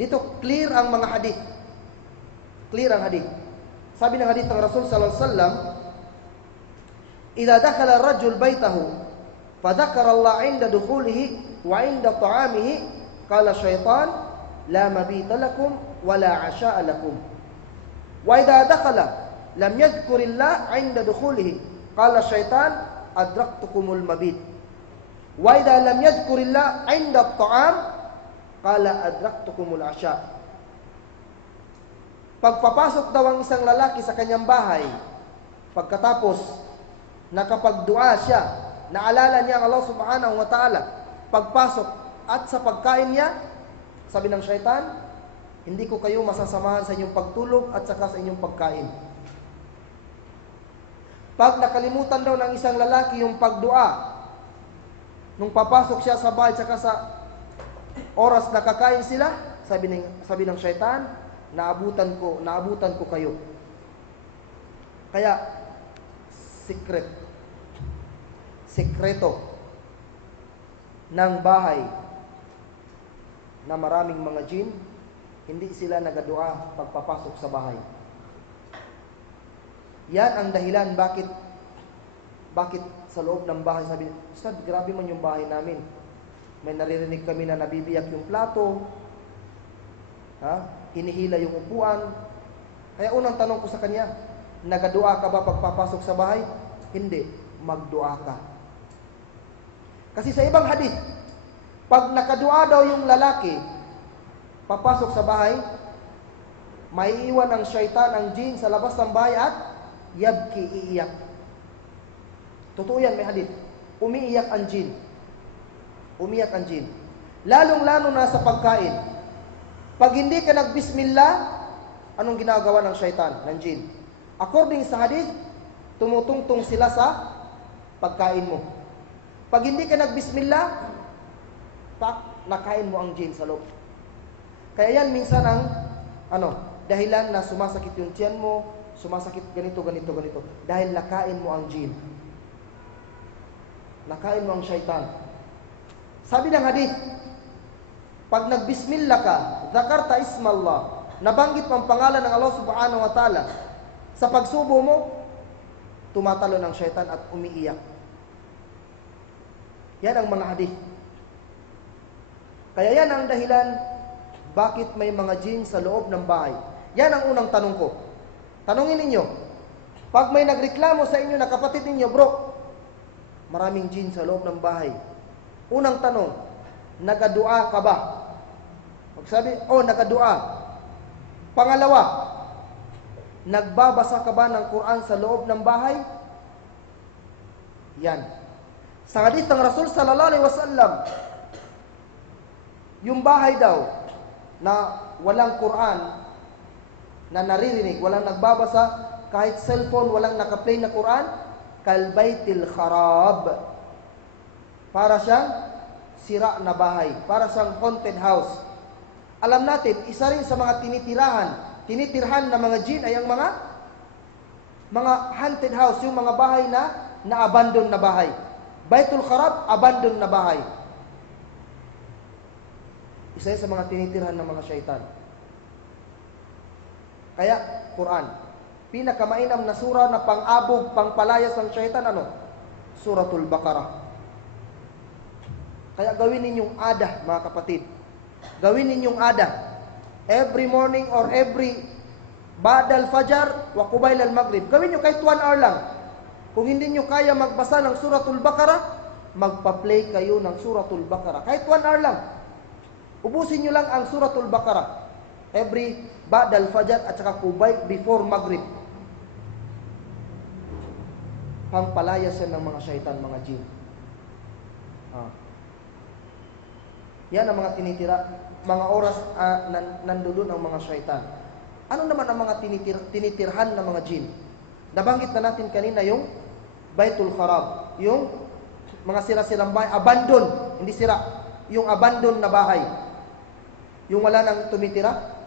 Dito clear ang mga hadith. Clear ang hadith. Sabi ng hadith ng Rasul sallallahu alaihi wasallam, "Idza dakhala ar-rajul baytahu fa dhakara Allah 'inda dukhulihi wa 'inda ta'amihi, qala syaitan la mabita lakum wa la 'asha'a lakum." Wa idza dakhala lam yadhkurillah 'inda dukhulihi qala syaitan adraktukumul mabit. Wa idza lam yadhkurillah 'inda at-ta'am qala adraktukumul 'asha. Pagpapasok daw ang isang lalaki sa kanyang bahay, pagkatapos nakapagdua siya, naalala niya ang Allah subhanahu wa ta'ala, pagpasok at sa pagkain niya, sabi ng syaitan, hindi ko kayo masasamahan sa inyong pagtulog at saka sa inyong pagkain. Pag nakalimutan daw ng isang lalaki yung pagdua, nung papasok siya sa bahay saka sa oras na kakain sila, sabi ng syaitan, naabutan ko kayo. Kaya sekreto ng bahay na maraming mga jin, hindi sila nagadua pagpapasok sa bahay. Yan ang dahilan bakit sa loob ng bahay sabi, Ustad, grabe man yung bahay namin. May naririnig kami na nabibiyak yung plato, hinihila yung upuan. Kaya unang tanong ko sa kanya, nagadua ka ba pagpapasok sa bahay? Hindi, magdua ka. Kasi sa ibang hadith, pag nakadua daw yung lalaki, papasok sa bahay, maiiwan ang syaitan, ang jin sa labas ng bahay at yabki, iiyak. Totoo yan, may hadith. Umiiyak ang jin. Umiyak ang jin. Lalong-lalo na sa pagkain. Pag hindi ka nagbismillah, anong ginagawa ng syaitan, ng jin? According sa hadith, tumutungtong sila sa pagkain mo. Pag hindi ka nagbismillah, nakain mo ang jin sa loob. Kaya yan minsan ang dahilan na sumasakit yung tiyan mo, sumasakit ganito. Dahil nakain mo ang jin. Nakain mo ang syaitan. Sabi ng hadith, pag nagbismillah ka, zakarta ismallah, nabanggit mo ang pangalan ng Allah subhanahu wa ta'ala, sa pagsubo mo, tumatalo ng syaitan at umiiyak. Yan ang mga hadith. Kaya yan ang dahilan bakit may mga jin sa loob ng bahay. Yan ang unang tanong ko. Tanungin ninyo, pag may nagreklamo sa inyo na kapatid ninyo, bro, maraming jin sa loob ng bahay. Unang tanong, nagadua ka ba? Magsabi, nagadua. Pangalawa, nagbabasa ka ba ng Quran sa loob ng bahay? Yan. Sa hadith ng Rasul sallallahu alaihi wasallam, yung bahay daw na walang Quran, na naririnig, walang nagbabasa, kahit cellphone, walang nakaplay na Quran, kalbaytil kharab. Para siyang sira na bahay. Para siyang haunted house. Alam natin, isa rin sa mga tinitirhan na mga jin ay ang mga haunted house, yung mga bahay na abandon na bahay. Baitul Kharab, abandon na bahay. Isa sa mga tinitirhan ng mga syaitan. Kaya, Quran. Pinakamainam na sura na pang-abog, pang-palayas ng syaitan, Suratul Baqarah. Kaya gawin ninyong ada, mga kapatid. Gawin ninyong ada. Every morning or every Ba'dal Fajar wa Qubayl al-Maghrib. Gawin nyo kahit 1 hour lang. Kung hindi nyo kaya magbasa ng Suratul Baqarah, magpa-play kayo ng Suratul Baqarah. Kahit 1 hour lang. Ubusin nyo lang ang Suratul Baqarah. Every Ba'dal Fajar at saka Qubayl before Maghrib. Pampalayas yan ng mga syaitan, mga jin. Yan ang mga tinitira, mga oras nandoon ang mga syaitan. Ano naman ang mga tinitirhan ng mga jin? Nabanggit na natin kanina yung Baitul Kharab, yung mga sira-sirang bahay, abandon, hindi sira, yung abandon na bahay. Yung wala nang tumitira,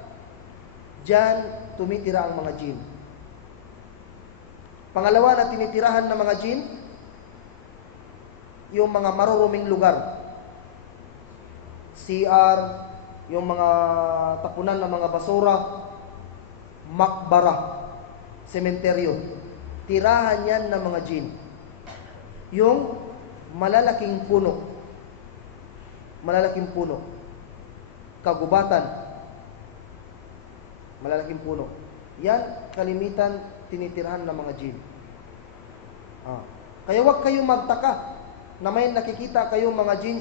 diyan tumitira ang mga jin. Pangalawa na tinitirahan ng mga jin, yung mga maruruming lugar. CR, yung mga tapunan ng mga basura, makbara, sementeryo. Tirahan yan ng mga jin. Yung malalaking puno, kagubatan, malalaking puno. Yan, kalimitan, tinitirhan ng mga jin. Kaya wag kayong magtaka na may nakikita kayong mga jin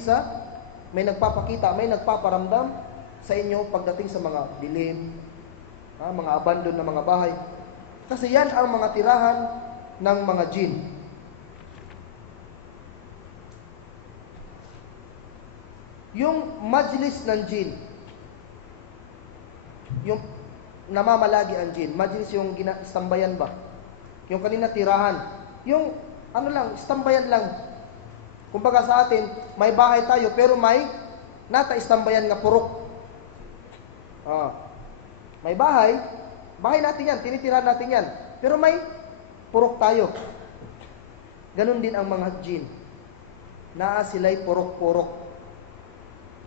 may nagpapakita, may nagpaparamdam sa inyo pagdating sa mga dilim, mga abandon na mga bahay. Kasi yan ang mga tirahan ng mga jin. Yung majlis ng jin, yung namamalagi ang jin, majlis yung istambayan ba? Yung kanina tirahan, yung ano lang, istambayan lang. Kumbaga sa atin, may bahay tayo pero may nata istambayan nga purok. May bahay natin yan, tinitirahan natin yan. Pero may purok tayo. Ganon din ang mga jin. Naa sila'y purok-purok.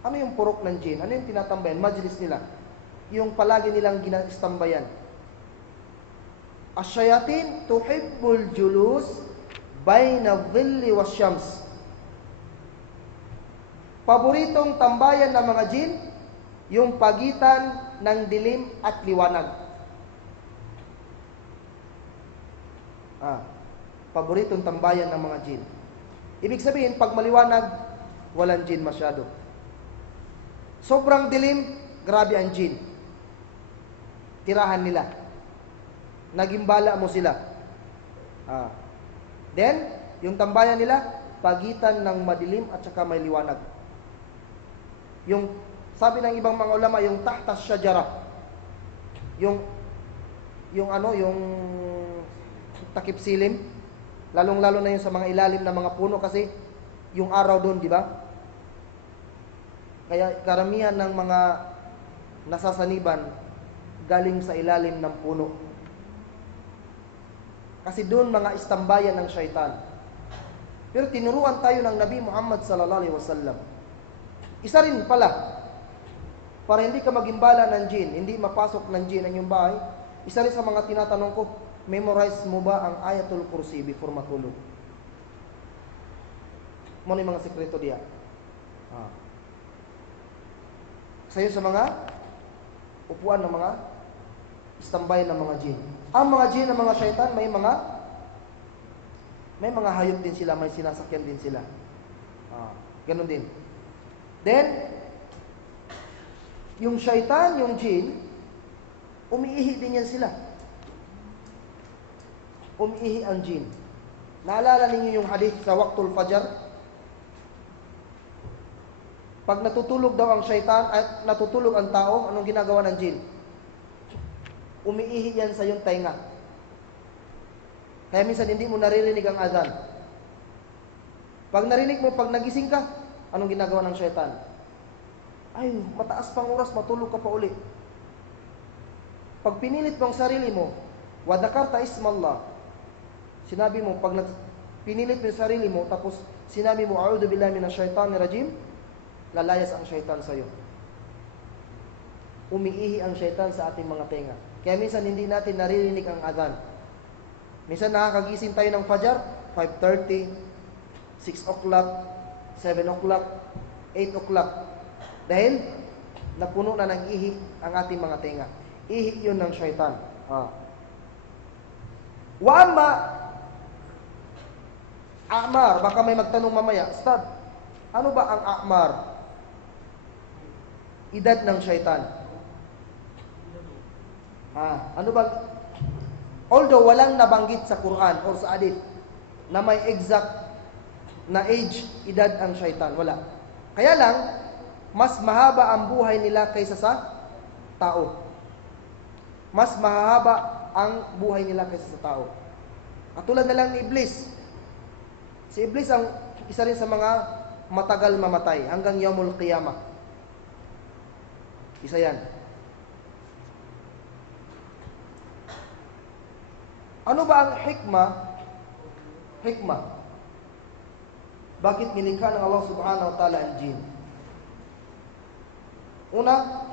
Ano yung purok ng jin? Ano yung tinatambayan? Majlis nila. Yung palagi nilang ginastambayan. Asyayatin tuhibbul julus bayna dhilli wasyams. Paboritong tambayan ng mga jin, yung pagitan ng dilim at liwanag. Paboritong tambayan ng mga jin. Ibig sabihin, pag maliwanag, walang jin masyado. Sobrang dilim, grabe ang jin. Tirahan nila. Nagimbala mo sila. Then, yung tambayan nila, pagitan ng madilim at saka may liwanag. Yung, sabi ng ibang mga ulama, yung tahtas syajara. Yung takip silim, lalong-lalo na yung sa mga ilalim ng mga puno kasi yung araw doon, di ba? Kaya karamihan ng mga nasasaniban galing sa ilalim ng puno. Kasi doon mga istambayan ng syaitan. Pero tinuruan tayo ng Nabi Muhammad sallallahu alaihi wasallam. Isa rin pala, para hindi ka magimbala ng jin, hindi mapasok ng jin ang iyong bahay, isa rin sa mga tinatanong ko, memorize mo ba ang Ayatul Kursi before matulog? Ano yung mga sekreto diya? Sa'yo sa mga upuan ng mga istambay ng mga jin. Ang mga jin ng mga syaitan, may mga hayop din sila, may sinasakyan din sila. Ganun din. Then, yung syaitan, yung jin, umiihi din yan sila. Umiihi ang jin. Naalala ninyo yung hadith sa Waqtul Fajr? Pag natutulog daw ang syaitan at natutulog ang tao, anong ginagawa ng jin? Umiihi yan sa iyong tainga. Kaya minsan hindi mo naririnig ang adhan. Pag narinig mo, pag nagising ka, anong ginagawa ng syaitan? Ay, mataas pang oras, matulog ka pa uli. Pag pinilit mo ang sarili mo, wadakarta ismallah, sinabi mo, pag pinilit mo ang sarili mo, tapos sinabi mo, a'udhu billahi minash shaitanir rajim, lalayas ang syaitan sa iyo. Umiihi ang syaitan sa ating mga tenga. Kaya minsan hindi natin naririnig ang adhan. Minsan nakakagising tayo ng Fajr, 5:30, 6 o'clock, 7 o'clock, 8 o'clock. Dahil napuno na ng ihi ang ating mga tenga. Ihi yun ng syaitan. Wa amma a'mar, baka may magtanong mamaya, Ustad, ano ba ang a'mar? Edad ng syaitan. Ano ba? Although walang nabanggit sa Quran or sa hadith na may exact na age, edad ang syaitan, wala. Kaya lang, mas mahaba ang buhay nila kaysa sa tao. Mas mahaba ang buhay nila kaysa sa tao. Katulad na lang ni Iblis. Si Iblis ang isa rin sa mga matagal mamatay hanggang Yaumul Qiyamah. Isa yan. Ano ba ang hikmah? Hikmah. Bakit nilikha ng Allah subhanahu wa ta'ala ang jin? Una,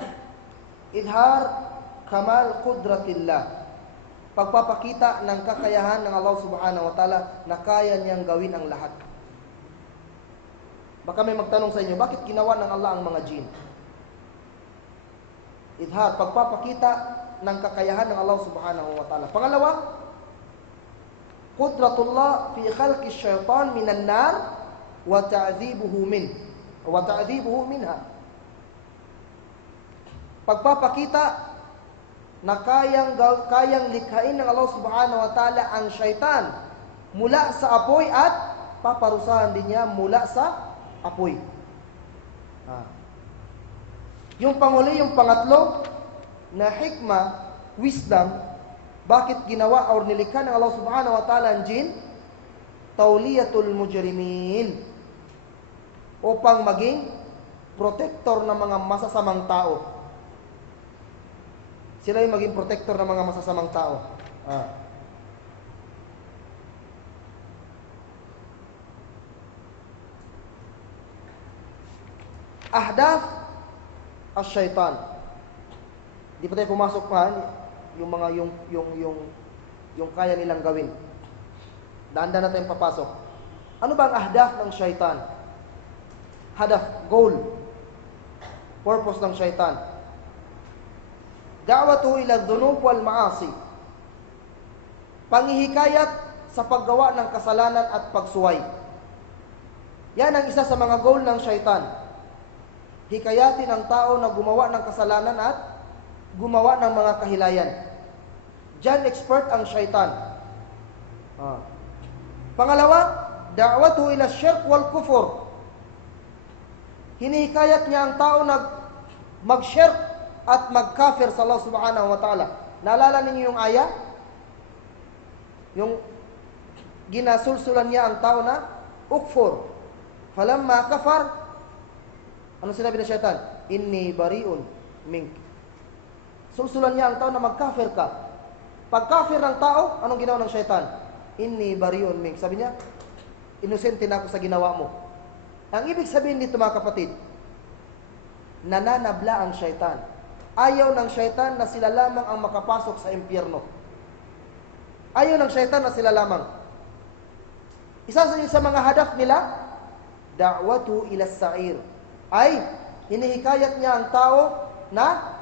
idhar kamal qudratillah. Pagpapakita ng kakayahan ng Allah subhanahu wa ta'ala na kaya niyang gawin ang lahat. Baka may magtanong sa inyo, bakit ginawa ng Allah ang mga jin? Idhar, pagpapakita ng kakayahan ng Allah subhanahu wa ta'ala. Pangalawa, qudratullah fi khalqi syaitan minan nar wa ta'dhibuhu minha. Pagpapakita na kayang likhain ng Allah subhanahu wa ta'ala ang syaitan mula sa apoy at paparusahan din niya mula sa apoy. Ah. Yung panghuli, yung pangatlo, na hikmah, wisdom, bakit ginawa or nilikha ng Allah subhanahu wa ta'ala ang jin? Tawliyatul mujrimin. Upang maging protector ng mga masasamang tao. Sila yung maging protector ng mga masasamang tao. Ah. Ahdaf as-syaitan. Di pa tayo pumasok pa yung mga yung kaya nilang gawin. Dahan-dahan na tayong papasok. Ano ba ang ahdaf ng syaitan? Hadaf, goal, purpose ng syaitan. Da'watuhu ila dhunub wal ma'asi. Panghihikayat sa paggawa ng kasalanan at pagsuway. Yan ang isa sa mga goal ng syaitan. Hikayatin ang tao na gumawa ng kasalanan at gumawa ng mga kahilayan. Diyan expert ang syaitan. Pangalawa, da'watuhu ila syirk wal kufur. Hinihikayat niya ang tao na mag-shirk at mag-kafir sa Allah subhanahu wa ta'ala. Naalala ninyo yung aya? Yung ginasulsulan niya ang tao na ukfur. Falamma kafar, ano sinabi ng syaitan? Inni bari'un mink. Sulsulan niya ang tao na mag-kafir ka. Pag kafir ng tao, anong ginawa ng syaitan? Inni bari'un mink. Sabi niya, inosente na ako sa ginawa mo. Ang ibig sabihin dito mga kapatid, nananabla ang syaitan. Ayaw ng syaitan na sila lamang ang makapasok sa impyerno. Ayaw ng syaitan na sila lamang. Isa sa mga hadaf nila, da'watu ila sa'ir. Ay, hinihikayat niya ang tao na,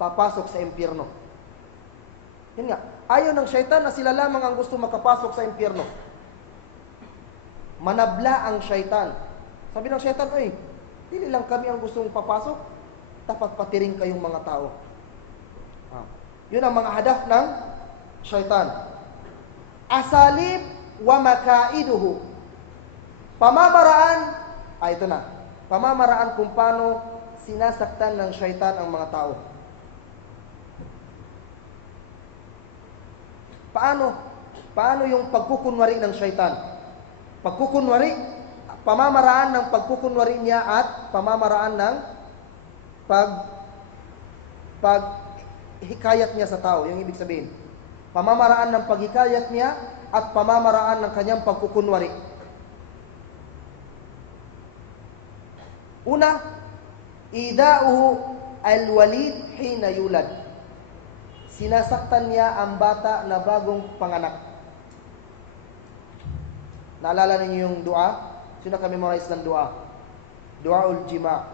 papasok sa impyerno. Yun nga, ayaw ng syaitan na sila lamang ang gusto makapasok sa impyerno. Manabla ang syaitan. Sabi ng syaitan, ay, dili lang kami ang gustong papasok, dapat pati rin kayong mga tao. Yun ang mga hadaf ng syaitan. Asalib wa makaiduhu. Pamamaraan, ito na. Pamamaraan kung paano sinasaktan ng syaitan ang mga tao. Paano yung pagkukunwari ng syaitan? Pagkukunwari, pamamaraan ng pagkukunwari niya at pamamaraan ng paghikayat niya sa tao. Yung ibig sabihin, pamamaraan ng paghikayat niya at pamamaraan ng kanyang pagkukunwari. Una, ida'uhu al-walid hina yulad. Sinasaktan niya ang bata na bagong panganak. Naalala niyo yung dua? Sino naka-memorize ng dua? Duaul jima'.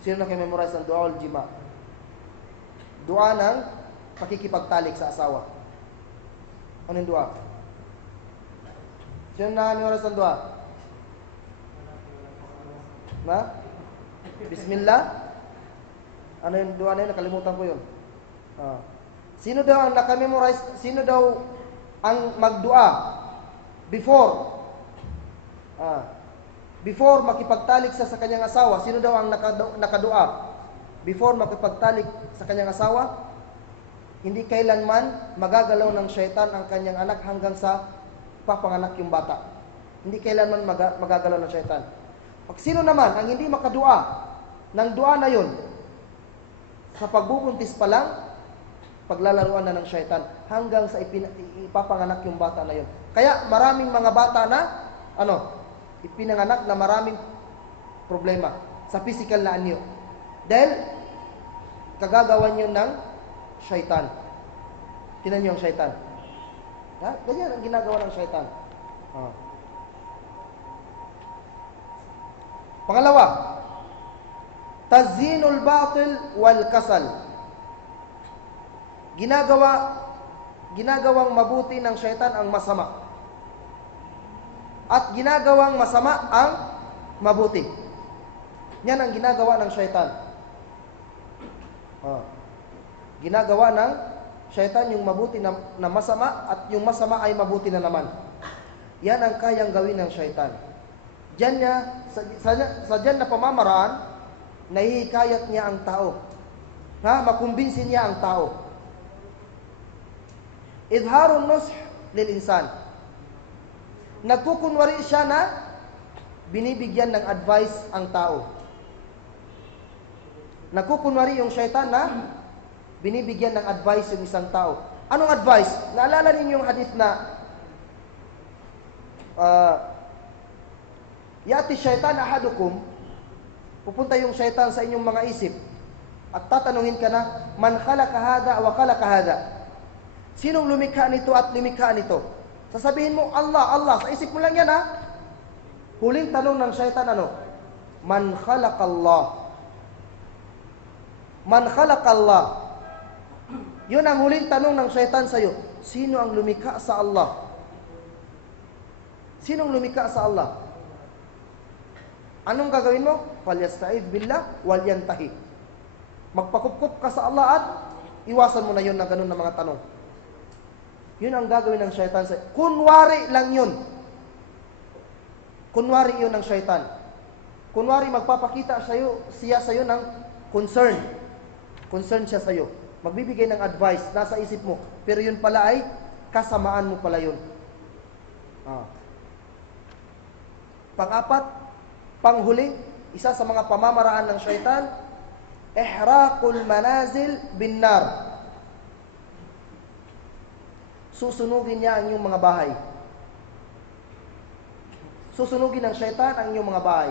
Sino naka-memorize ng duaul jima'? Dua ng pakikipagtalik sa asawa. Ano yung dua? Sino naka-memorize ng dua? Na? Bismillah? Ano yung dua na yun? Nakalimutan ko yun. Sino daw ang naka-memorize? Sino daw ang magdua? Before makipagtalik sa kanyang asawa, sino daw ang nakadua? Before makipagtalik sa kanyang asawa, hindi kailanman magagalaw ng syaitan ang kanyang anak hanggang sa papanganak yung bata. Hindi kailanman magagalaw ng syaitan. Pag sino naman ang hindi makadua ng dua na yun, sa pagbubuntis pa lang, paglalaruan na ng syaitan hanggang sa ipapanganak yung bata na yun. Kaya maraming mga bata na ipinanganak na maraming problema sa physical na anyo. Dahil kagagawan yun ng syaitan. Tinan niyo ang syaitan. Ganyan ang ginagawa ng syaitan. Pangalawa, tazinul batil wal kasal. Ginagawang mabuti ng syaitan ang masama. At ginagawang masama ang mabuti. Yan ang ginagawa ng syaitan. Ginagawa ng syaitan yung mabuti na masama at yung masama ay mabuti na naman. Yan ang kayang gawin ng syaitan. Diyan niya, sa diyan na pamamaraan, nahihikayat niya ang tao. Makumbinsin niya ang tao. Idharun nush lil insan. Nagkukunwari siya na binibigyan ng advice ang tao. Nagkukunwari yung syaitan na binibigyan ng advice yung isang tao. Anong advice? Naalala ninyo yung hadith na yati syaitan ahadukum, pupunta yung syaitan sa inyong mga isip at tatanungin ka na, man khalaqa hada wa khalaqa hada? Sinong lumikha nito at lumikha nito? Sasabihin mo, Allah, Allah. Sa isip mo lang yan, Huling tanong ng syaitan, ano? Man khalaqa Allah. Man khalaqa Allah. Yun ang huling tanong ng syaitan sa'yo. Sino ang lumikha sa Allah? Sinong lumikha sa Allah? Anong gagawin mo? Falyasta'id billah wal yantahi. Magpakupkup ka sa Allah at iwasan mo na yun na ganun na mga tanong. Yun ang gagawin ng syaitan sa'yo. Kunwari lang yun. Kunwari yun ng syaitan. Kunwari magpapakita siya sa'yo ng concern. Concern siya sa'yo. Magbibigay ng advice, nasa isip mo. Pero yun pala ay kasamaan mo pala yun. Pang-apat, panghuli, isa sa mga pamamaraan ng syaitan, ihraqul manazil bin nar. Susunugin niya ang iyong mga bahay. Susunugin ng syaitan ang iyong mga bahay.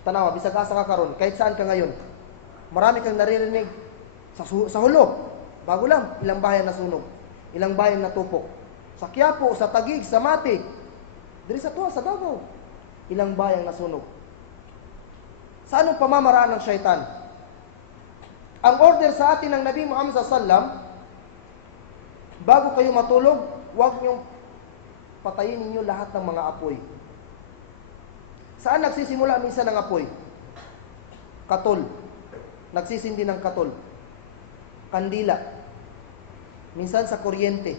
Tanawa, bisag asa ka karon, kahit saan ka ngayon. Marami kang naririnig sa hulo. Bago lang, ilang bahay na sunog. Ilang bahay na tupok. Sa Quiapo, sa Taguig, sa Mati. Diri sa Tuwa, sa Davao. Ilang bahay ang nasunog. Sa anong pamamaraan ng syaitan? Ang order sa atin ng Nabi Muhammad SAW, bago kayo matulog, huwag niyong patayin ninyo lahat ng mga apoy. Saan nagsisimula minsan ng apoy? Katol. Nagsisindi ng katol. Kandila. Minsan sa kuryente.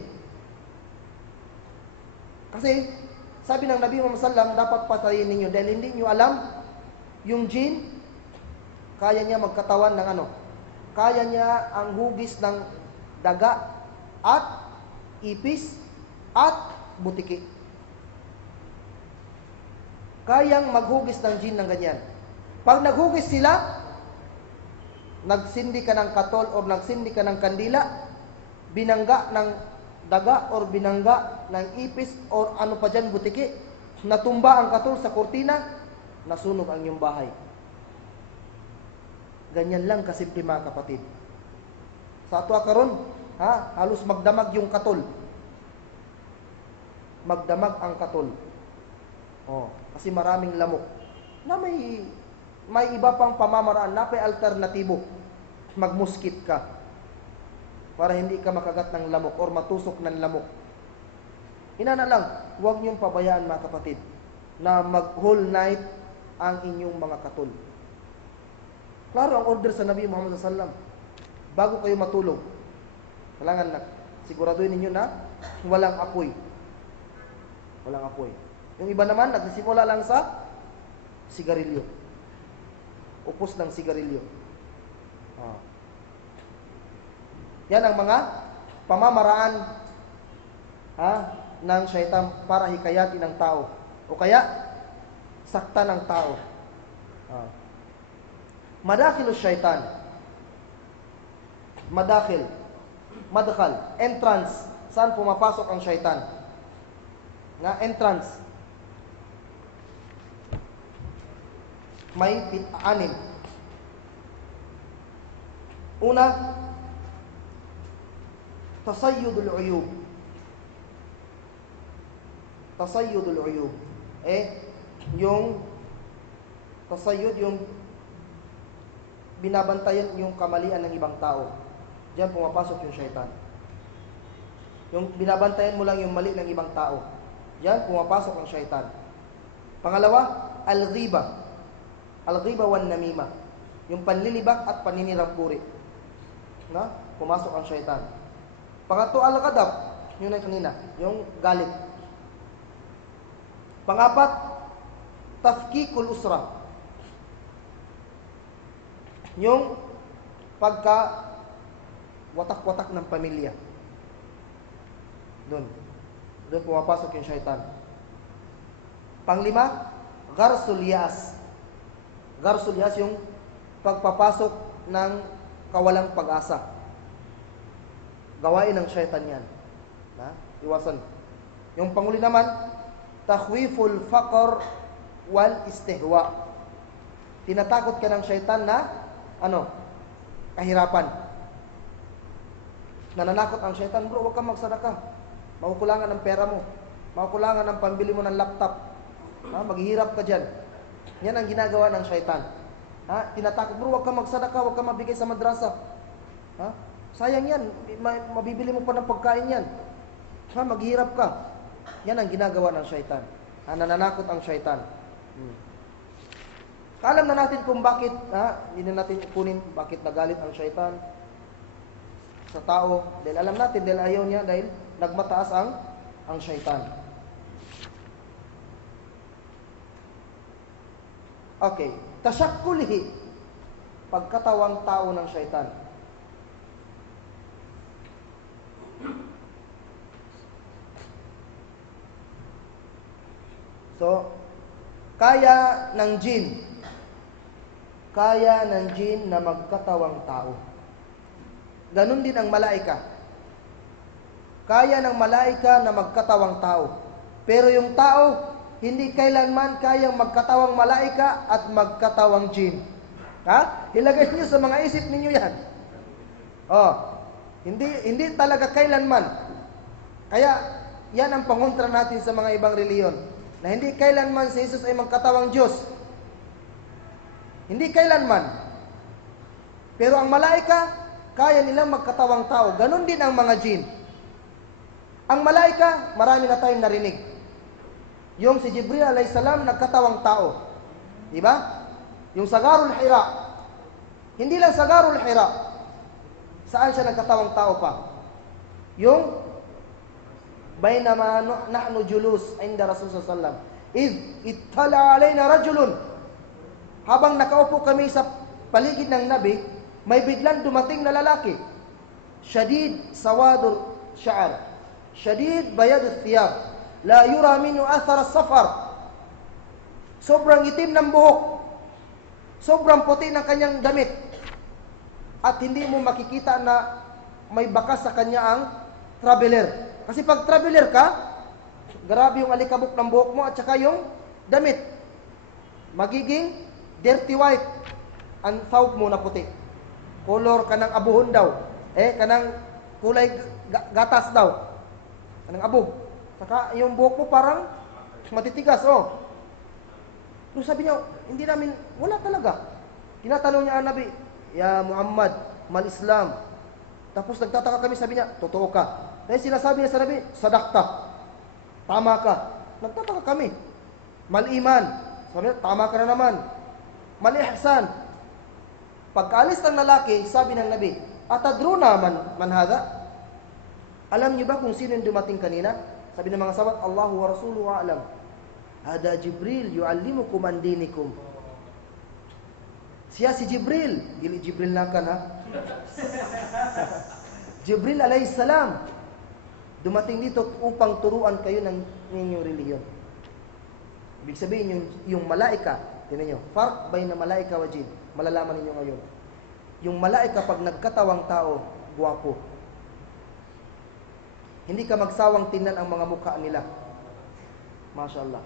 Kasi, sabi ng Nabi Muhammad SAW, dapat patayin ninyo dahil hindi nyo alam, yung jinn, kaya niya magkatawan ng ano? Kaya niya ang hugis ng daga at ipis at butiki. Kayang maghugis ng jinn ng ganyan. Pag naghugis sila, nagsindi ka ng katol o nagsindi ka ng kandila, binangga ng daga o binangga ng ipis o ano pa dyan, butiki, natumba ang katol sa kurtina, nasunog ang iyong bahay. Ganyan lang kasimple mga kapatid. Sa ato karon, halos magdamag yung katol. Magdamag ang katol. Kasi maraming lamok. Na may iba pang pamamaraan, na may alternatibo. Magmuskit ka. Para hindi ka makagat ng lamok or matusok ng lamok. Inana lang, huwag niyong pabayaan mga kapatid na mag-whole night ang inyong mga katol. Klaro ang order sa Nabi Muhammad SAW. Bago kayo matulog, kailangan na siguraduhin ninyo na walang apoy. Walang apoy. Yung iba naman, nagsisimula lang sa sigarilyo. Upos ng sigarilyo. Yan ang mga pamamaraan ng syaitan para hikayatin ng tao. O kaya, sakta ng tao. Madakil syaitan. Madakil. Madakal. Entrance. Saan pumapasok ang syaitan? Entrance. May anim. Una, tasayyudul uyub. Tasayyudul uyub. Yung tasayyud, yung binabantayan yung kamalian ng ibang tao. Diyan pumapasok yung syaitan. Yung binabantayan mo lang yung mali ng ibang tao. Diyan pumapasok ang syaitan. Pangalawa, al-ghiba. Al-ghiba wan namima. Yung panlilibak at paninirampuri. Pumasok ang syaitan. Pangatlo, al-ghadab. Yun ay kanina. Yung galit. Pangapat, tafkikul usra. Yung pagka watak-watak ng pamilya. Doon pumapasok yung syaitan. Panglima, gharsul yas. Gharsul yas yung pagpapasok ng kawalang pag-asa. Gawain ng syaitan yan. Iwasan. Yung panghuli naman, takhwiful faqr wal istihwa. Tinatakot ka ng syaitan na kahirapan. Nananakot ang syaitan, bro, huwag kang magsadaka. Makukulangan ng pera mo. Makukulangan ng pambili mo ng laptop. Maghihirap ka dyan. Yan ang ginagawa ng syaitan. Tinatakot, bro, huwag kang magsadaka, huwag kang mabigay sa madrasa. Sayang yan, mabibili mo pa ng pagkain yan. Maghihirap ka. Yan ang ginagawa ng syaitan. Nananakot ang syaitan. Alam na natin kung bakit, hindi na natin kunin bakit nagalit ang syaitan sa tao. Dahil alam natin, dahil ayaw niya, dahil nagmataas ang syaitan. Okay. Tashakkulihi. Pagkatawang tao ng syaitan. So, kaya ng jin na magkatawang tao. Ganon din ang malaika. Kaya ng malaika na magkatawang tao. Pero yung tao, hindi kailanman kayang magkatawang malaika at magkatawang jin. Ilagay niyo sa mga isip ninyo yan. Hindi talaga kailanman. Kaya, yan ang pangontra natin sa mga ibang reliyon. Na hindi kailanman si Jesus ay magkatawang Diyos. Hindi kailanman. Pero ang malaika, kaya nilang magkatawang tao. Ganon din ang mga jin. Ang malaika, marami na tayong narinig. Yung si Jibril alayhisalam, nagkatawang tao. Diba? Yung sa Gharul Hira. Hindi lang sa Gharul Hira. Saan siya nagkatawang tao pa? Yung bainama nahnu julus inda Rasulullah sallallahu alaihi wasallam id ittala alaina rajulun. Habang nakaupo kami sa paligid ng Nabi, may biglang dumating na lalaki. Shadid sawadur sha'r, shadid bayad thiyab, la yura minhu athar as-safar. Sobrang itim ng buhok, sobrang puti ng kanyang damit, at hindi mo makikita na may bakas sa kanya ang traveler. Kasi pag traveler ka, grabe yung alikabok ng buhok mo at saka yung damit. Magiging dirty white ang thawb mo na puti. Color kanang abuhon daw. Kanang kulay gatas daw. Kanang abo. Saka yung buhok mo parang matitigas. Nung sabi niya, hindi namin, wala talaga. Tinatanong niya ang Nabi, Ya Muhammad, mal-Islam. Tapos nagtataka kami, sabi niya, totoo ka. Dahil sinasabi niya sa Nabi, sadakta. Tama ka. Nagtataka kami. Mal-iman. Sabi niya, tama ka na naman. Mal-ihsan. Pagkaalis ng lalaki, sabi ng Nabi, atadruna man hada? Alam niyo ba kung sino yung dumating kanina? Sabi ng mga sahabat, Allahu wa Rasuluhu a'lam. Hada Jibril yu'allimukum an dinikum. Siya si Jibril. Dili Jibril na kan, ha? Jibril alayhisalam. Dumating dito upang turuan kayo ng inyong reliyon. Ibig sabihin, yung malaika, tinan nyo, farq bayna malaika wa jin. Malalaman ninyo ngayon. Yung malaika pag nagkatawang tao, guwapo. Hindi ka magsawang tingnan ang mga mukha nila. MashaAllah.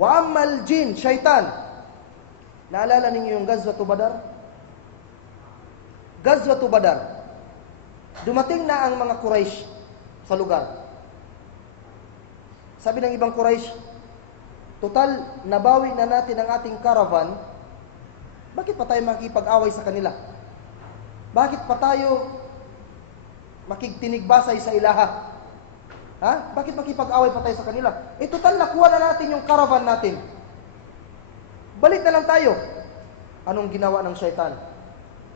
Wa ammal jin, syaitan. Naalala ninyo yung Ghazwatu Badar? Ghazwatu Badar. Dumating na ang mga Quraysh sa lugar. Sabi ng ibang Quraysh, total, nabawi na natin ang ating caravan, bakit pa tayo makikipag-away sa kanila? Bakit pa tayo makigtinigbasay sa ilaha? Bakit makipag-away pa tayo sa kanila? Total, nakuha na natin yung caravan natin. Balik na lang tayo. Anong ginawa ng syaitan?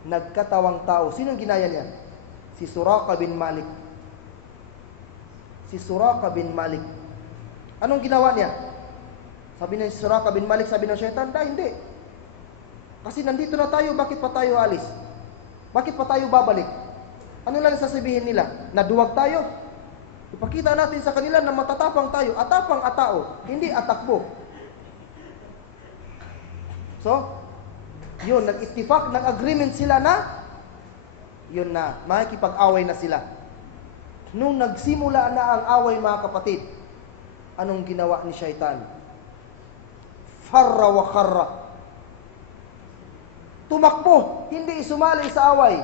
Nagkatawang tao. Sinong ginaya niya? Si Suraqa bin Malik. Si Suraqa bin Malik. Anong ginawa niya? Sabi ni Suraka bin Malik, sabi ng syaitan, hindi. Kasi nandito na tayo, bakit pa tayo alis? Bakit pa tayo babalik? Ano lang sasabihin nila? Naduwag tayo? Ipakita natin sa kanila na matatapang tayo. Atapang atao, hindi atakbo. So, yun, nag-ittifak, nag-agreement sila na, yun na, makikipag-away na sila. Nung nagsimula na ang away, mga kapatid, anong ginawa ni syaitan? Farra wa kharra. Tumakbo, hindi sumali sa away.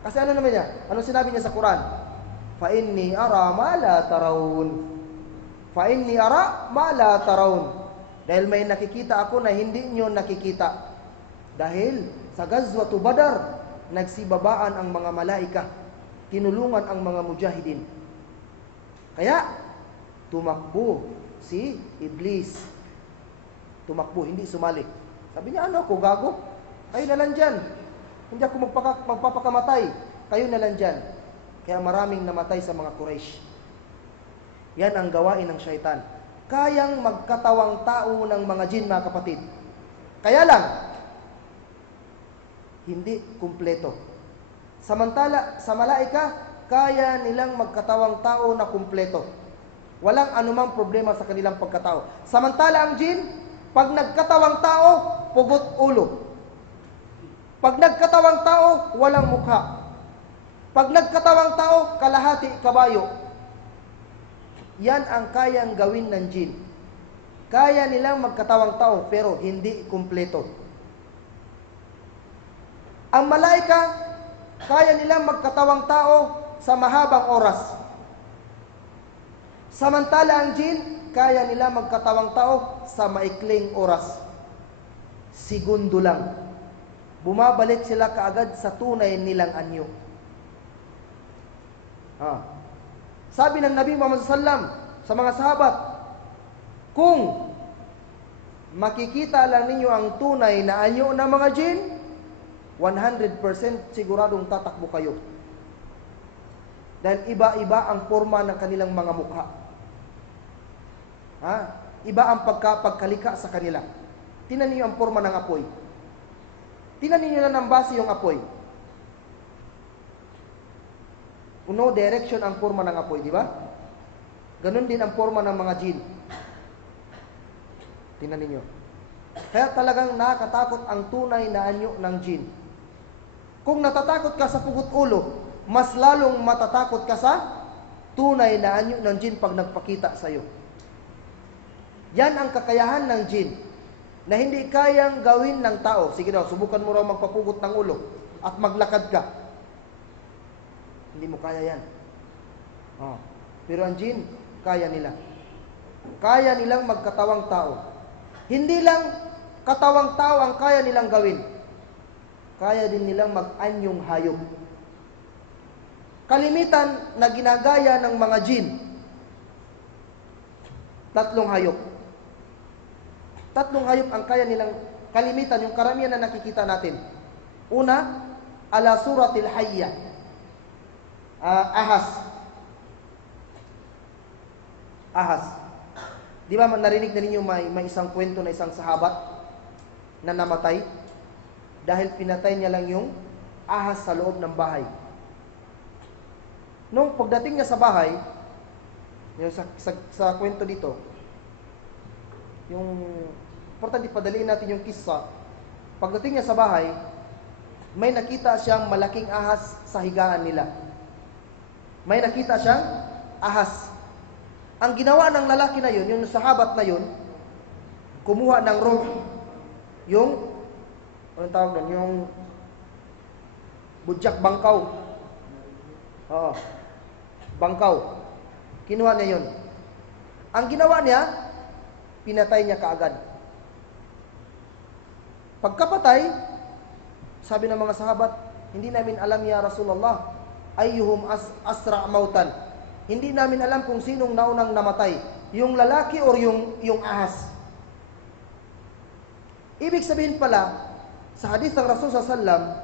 Kasi ano naman niya? Ano sinabi niya sa Quran? Fa inni ara ma la tarawun. Fa inni ara ma la tarawun. Dahil may nakikita ako na hindi niyo nakikita. Dahil sa Gazwatu Badar, nagsibabaan ang mga malaika, tinulungan ang mga mujahidin. Kaya tumakbo si Iblis. Tumakbo, hindi sumali. Sabi niya, ano ako, gago? Kayo na lang dyan. Hindi ako magpapakamatay. Kayo na lang dyan. Kaya maraming namatay sa mga Quraysh. Yan ang gawain ng syaitan. Kayang magkatawang tao ng mga jin, mga kapatid. Kaya lang, hindi kumpleto. Samantala, sa malaika, kaya nilang magkatawang tao na kumpleto. Walang anumang problema sa kanilang pagkatao. Samantala ang jin, pag nagkatawang tao, pugot ulo. Pag nagkatawang tao, walang mukha. Pag nagkatawang tao, kalahati kabayo. Yan ang kayang gawin ng jin. Kaya nilang magkatawang tao, pero hindi kumpleto. Ang malaika, kaya nilang magkatawang tao sa mahabang oras. Samantala ang jin, kaya nila magkatawang tao sa maikling oras. Segundo lang. Bumabalik sila kaagad sa tunay nilang anyo. Sabi ng Nabi Muhammad SAW sa mga sahabat, kung makikita lang ninyo ang tunay na anyo ng mga jin, 100% siguradong tatakbo kayo. Dahil iba-iba ang forma ng kanilang mga mukha. Iba ang pagkalika sa kanila. Tingnan niyo ang forma ng apoy. Tingnan niyo na ng base yung apoy. Uno direction ang forma ng apoy, di ba? Ganon din ang forma ng mga jin. Tingnan niyo. Kaya talagang nakakatakot ang tunay na anyo ng jin. Kung natatakot ka sa pugot ulo, mas lalong matatakot ka sa tunay na anyo ng jin pag nagpakita sa iyo. Yan ang kakayahan ng jin na hindi kayang gawin ng tao. Sige daw, subukan mo raw magpapugot ng ulo at maglakad ka. Hindi mo kaya yan. Pero ang jin, kaya nila. Kaya nilang magkatawang tao. Hindi lang katawang tao ang kaya nilang gawin. Kaya din nilang mag-anyong hayop. Kalimitan na ginagaya ng mga jin, 3 hayop. 3 hayop ang kaya nilang kalimitan, yung karamihan na nakikita natin. Una, ala suratil hayya. Ahas. Ahas. Di ba narinig na ninyo may isang kwento na isang sahabat na namatay dahil pinatay niya lang yung ahas sa loob ng bahay. Nung pagdating niya sa bahay, yung sa kwento dito, yung importante padaliin natin yung kissa. Pagdating niya sa bahay, may nakita siyang malaking ahas sa higaan nila. May nakita siyang ahas. Ang ginawa ng lalaki na yun, yung sahabat na yun, kumuha ng ruh, yung anong tawag doon? Yung budyak bangkaw. Bangkaw. Kinuha niya yun. Ang ginawa niya, pinatay niya kaagad. Pagkapatay, sabi ng mga sahabat, hindi namin alam ya Rasulullah, ayyuhum asra mautan. Hindi namin alam kung sinong naunang namatay, yung lalaki or yung ahas. Ibig sabihin pala, sa hadith ng Rasul sallam,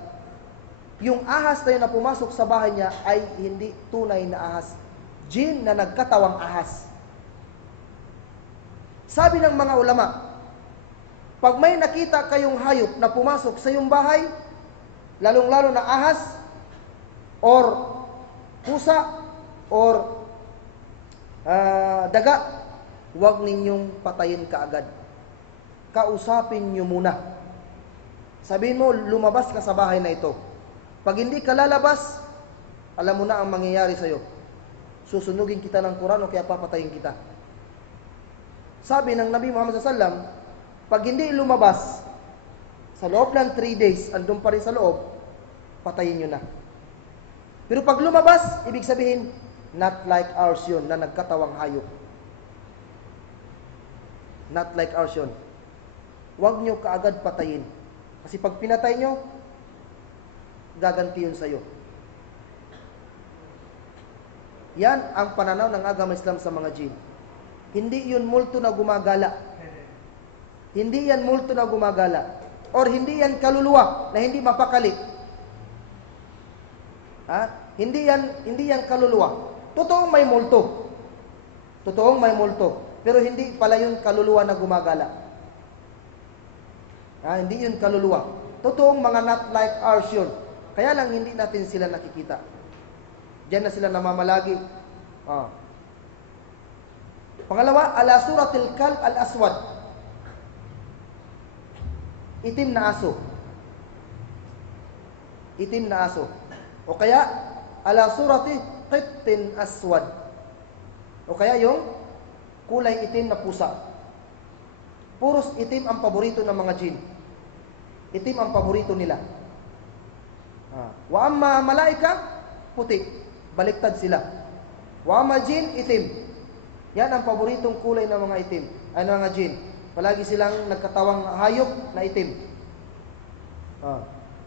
yung ahas na yun na pumasok sa bahay niya ay hindi tunay na ahas. Jin na nagkatawang ahas. Sabi ng mga ulama, pag may nakita kayong hayop na pumasok sa iyong bahay, lalong-lalo na ahas, or pusa, or daga, huwag ninyong patayin kaagad. Kausapin nyo muna. Sabihin mo, lumabas ka sa bahay na ito. Pag hindi ka lalabas, alam mo na ang mangyayari sa'yo. Susunugin kita ng Quran o kaya papatayin kita. Sabi ng Nabi Muhammad SAW, pag hindi lumabas, sa loob ng 3 days, andun pa rin sa loob, patayin nyo na. Pero pag lumabas, ibig sabihin, not like ours yun, na nagkatawang hayop. Not like ours yun. Huwag nyo kaagad patayin. Kasi pag pinatay nyo, gaganti yun sa'yo. Yan ang pananaw ng agama Islam sa mga jinn. Hindi yun multo na gumagala. Hindi yan multo na gumagala. Or hindi yan kaluluwa na hindi mapakali. Hindi yan kaluluwa. Totoong may multo. Totoong may multo. Pero hindi pala yun kaluluwa na gumagala. Hindi yun kaluluwa. Totoong mga not like ours yun. Kaya lang hindi natin sila nakikita. Diyan na sila namamalagi. Pangalawa, ala suratil kalb al-aswad. Itim na aso. Itim na aso. O kaya, ala surati qittin aswad. O kaya yung kulay itim na pusa. Puros itim ang paborito ng mga jinn. Itim ang paborito nila. Wa amma malaika, puti. Baliktad sila. Wa amma jinn, itim. Yan ang paboritong kulay ng mga itim. Ay ng mga jinn. Palagi silang nagkatawang hayop na itim.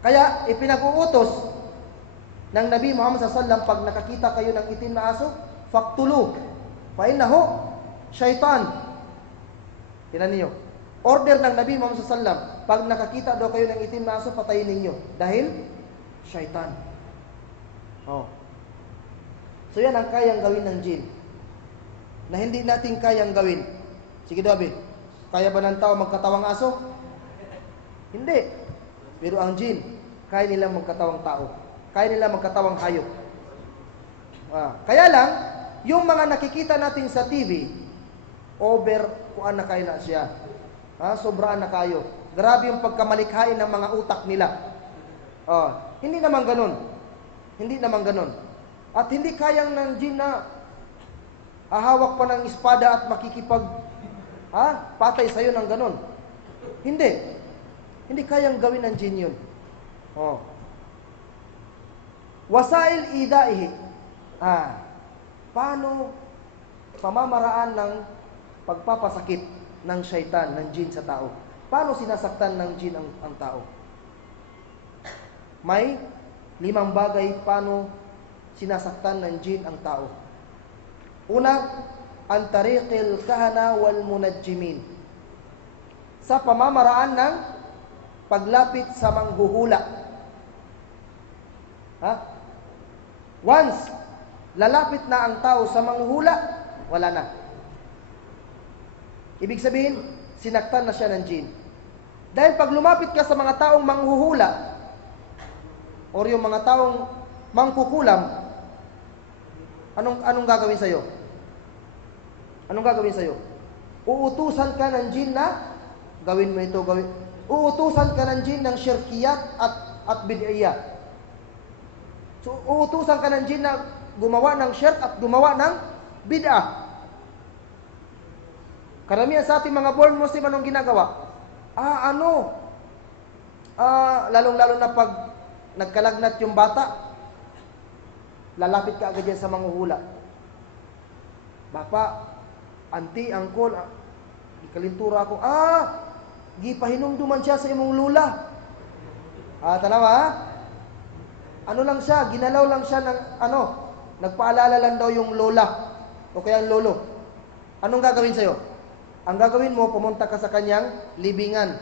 Kaya ipinag-uutos ng Nabi Muhammad SAW, pag nakakita kayo ng itim na aso, faktulu. Fa innahu syaitan. Tingnan niyo. Order ng Nabi Muhammad SAW, pag nakakita daw kayo ng itim na aso, patayin ninyo. Dahil syaitan. So yan ang kayang gawin ng jinn. Na hindi natin kayang gawin. Sige Dabi, kaya ba ng tao magkatawang aso? Hindi. Pero ang jinn, kaya nila magkatawang tao. Kaya nila magkatawang hayop. Kaya lang, yung mga nakikita natin sa TV, over kuan na kayo na siya. Sobraan na kayo. Grabe yung pagkamalikhain ng mga utak nila. Hindi naman ganun. Hindi naman ganun. At hindi kayang ng jinn na hahawak pa ng espada at makikipag patay sa'yo ng ganun. Hindi. Hindi kayang gawin ng jinn yun. Wasail idaihi. Paano pamamaraan ng pagpapasakit ng syaitan, ng jinn sa tao? Paano sinasaktan ng jinn ang tao? May 5 bagay paano sinasaktan ng jinn ang tao. Una, ang tariqil kahana wal munajjimin. Sa pamamaraan ng paglapit sa manghuhula. Once lalapit na ang tao sa manghuhula, wala na. Ibig sabihin, sinaktan na siya ng jinn. Dahil pag lumapit ka sa mga taong manghuhula, or yung mga taong mangkukulam, anong gagawin sa'yo? Anong gagawin sa'yo? Uutusan ka ng jinn na gawin mo ito, gawin. Uutusan ka ng jinn ng syirkiyat at bid'iyat. So, uutusan ka ng jinn na gumawa ng syirk at gumawa ng bid'ah. Karamihan sa ating mga born Muslim, anong ginagawa? Lalong-lalo na pag nagkalagnat yung bata, lalapit ka agad yan sa manghuhula. Bapa, auntie, uncle, ikalintura ako, gipahinumduman siya sa imong lula. Tanawa, ano lang siya, ginalaw lang siya ng, nagpaalala lang daw yung lola, o kaya ang lolo. Anong gagawin sa'yo? Ang gagawin mo, pumunta ka sa kanyang libingan.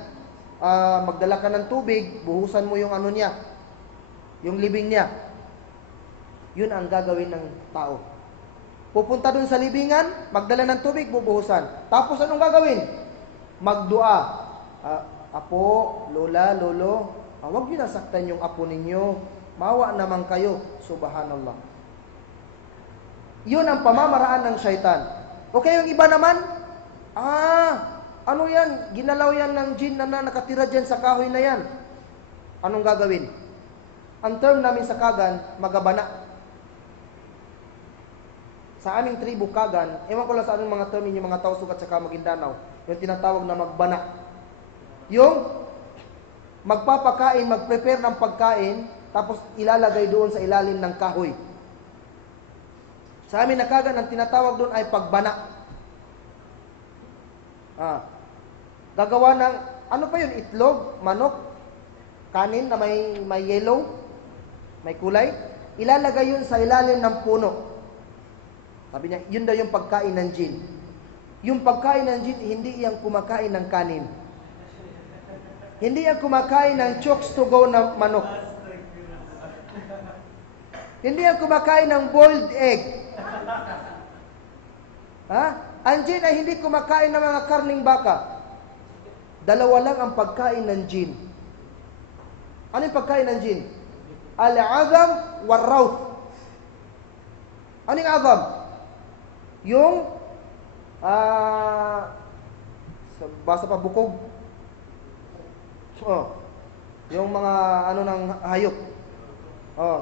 Magdala ka ng tubig, buhusan mo yung niya, yung libing niya. Yun ang gagawin ng tao. Pupunta dun sa libingan, magdala ng tubig, bubuhusan. Tapos anong gagawin? Magdua. Apo, lola, lolo, huwag niyo nasaktan yung apo ninyo. Mawa naman kayo. Subhanallah. Yun ang pamamaraan ng syaitan. Okay, yung iba naman, ano yan? Ginalaw yan ng jinn na nakatira dyan sa kahoy na yan. Anong gagawin? Ang term namin sa Kagan, magabana. Sa aming tribu Kagan, ewan ko lang sa anong mga term yung mga Tausug at saka Maguindanao, yung tinatawag na magbana. Yung magpapakain, mag-prepare ng pagkain, tapos ilalagay doon sa ilalim ng kahoy. Sa amin na Kagan, ang tinatawag doon ay pagbana. Gagawa ng, ano pa yun, itlog, manok, kanin na may yellow, may kulay. Ilalagay yun sa ilalim ng puno. Sabi niya, yun daw yung pagkain ng jinn. Yung pagkain ng jinn, hindi yang kumakain ng kanin. Hindi yan kumakain ng chokes to go na manok. Hindi yan kumakain ng boiled egg. Ang jinn ay hindi kumakain ng mga karning baka. Dalawa lang ang pagkain ng jinn. Ano yung pagkain ng jinn? Al-azam wal-rawth. Ano yung azam? Yung basa pa bukog. Yung mga ano ng hayop.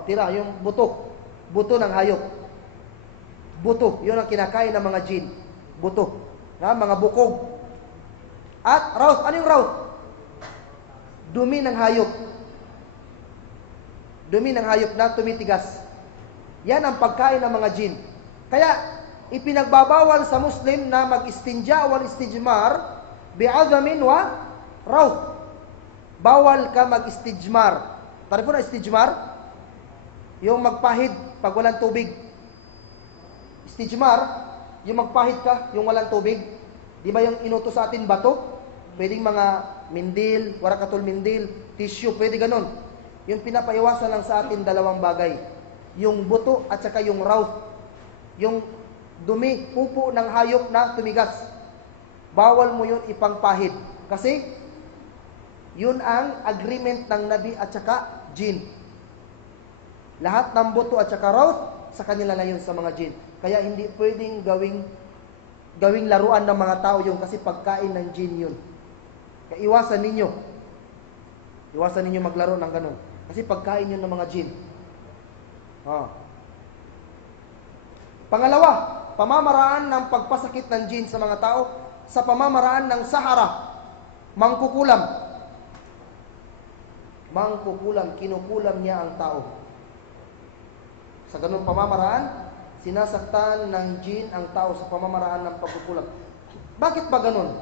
Tira, yung buto. Buto ng hayop. Buto, yun ang kinakain ng mga jinn. Buto. Mga bukog. At rawth, ano yung rawth? Dumi ng hayop. Dumi ng hayop na tumitigas. Yan ang pagkain ng mga jinn. Kaya, ipinagbabawal sa Muslim na mag-istinja wal istijmar bi'azamin wa rawth. Bawal ka mag-istijmar. Tari po na istijmar? Yung magpahid pag walang tubig. Istijmar, yung magpahid ka, yung walang tubig. Di ba yung inutos sa atin bato? Pwedeng mga mindil, warakatul mindil, tissue, pwede ganun. Yung pinapaiwasan lang sa atin dalawang bagay. Yung buto at saka yung rawth. Yung dumi, pupo ng hayop na tumigas. Bawal mo yun ipangpahid. Kasi, yun ang agreement ng Nabi at saka jinn. Lahat ng buto at saka rawth, sa kanila na yun sa mga jinn. Kaya hindi pwedeng gawing laruan ng mga tao yung kasi pagkain ng jinn yun. Kaya iwasan ninyo. Iwasan ninyo maglaro ng ganun. Kasi pagkain yun ng mga jinn. Pangalawa, pamamaraan ng pagpasakit ng jinn sa mga tao sa pamamaraan ng sahara, mangkukulam. Mangkukulam, kinukulam niya ang tao. Sa ganung pamamaraan, sinasaktan ng jinn ang tao sa pamamaraan ng pagkukulam. Bakit ba ganun?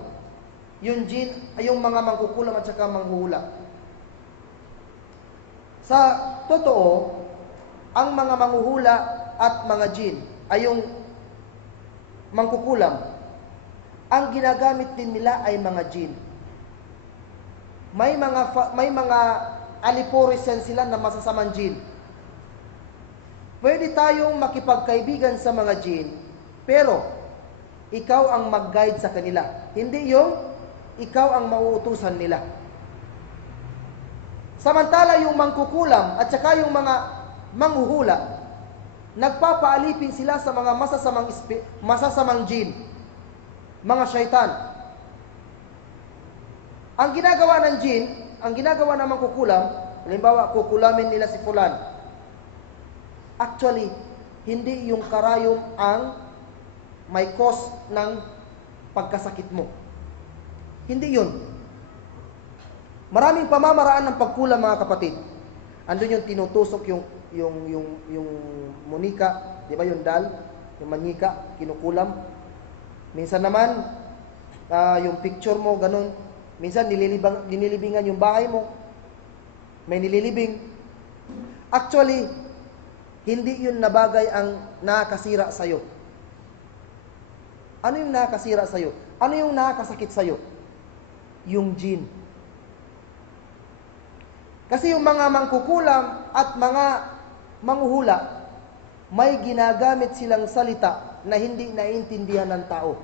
Yung jinn, ay yung mga mangkukulam at saka manghuhula. Sa totoo, ang mga manghuhula at mga jinn ay yung mangkukulam. Ang ginagamit din nila ay mga jinn. May mga aliporisan sila na masasamang jinn. Pwede tayong makipagkaibigan sa mga jinn, pero ikaw ang mag-guide sa kanila. Hindi yung ikaw ang mauutusan nila. Samantala yung mangkukulam at saka yung mga manghuhula, nagpapaalipin sila sa mga masasamang jinn, mga syaitan. Ang ginagawa ng jinn, ang ginagawa ng mangkukulam, halimbawa, kukulamin nila si fulan. Actually, hindi yung karayom ang may cause ng pagkasakit mo. Hindi yun. Maraming pamamaraan ng pagkulam, mga kapatid. Andun yung tinutusok yung munika, di ba yung dal, yung manika, kinukulam. Minsan naman, yung picture mo, ganun. Minsan nililibingan yung bahay mo. May nililibing. Actually, hindi yun na bagay ang nakasira sa'yo. Ano yung nakasira sa'yo? Ano yung nakasakit sa'yo? Yung jinn. Kasi yung mga mangkukulam at mga manghuhula, may ginagamit silang salita na hindi naiintindihan ng tao.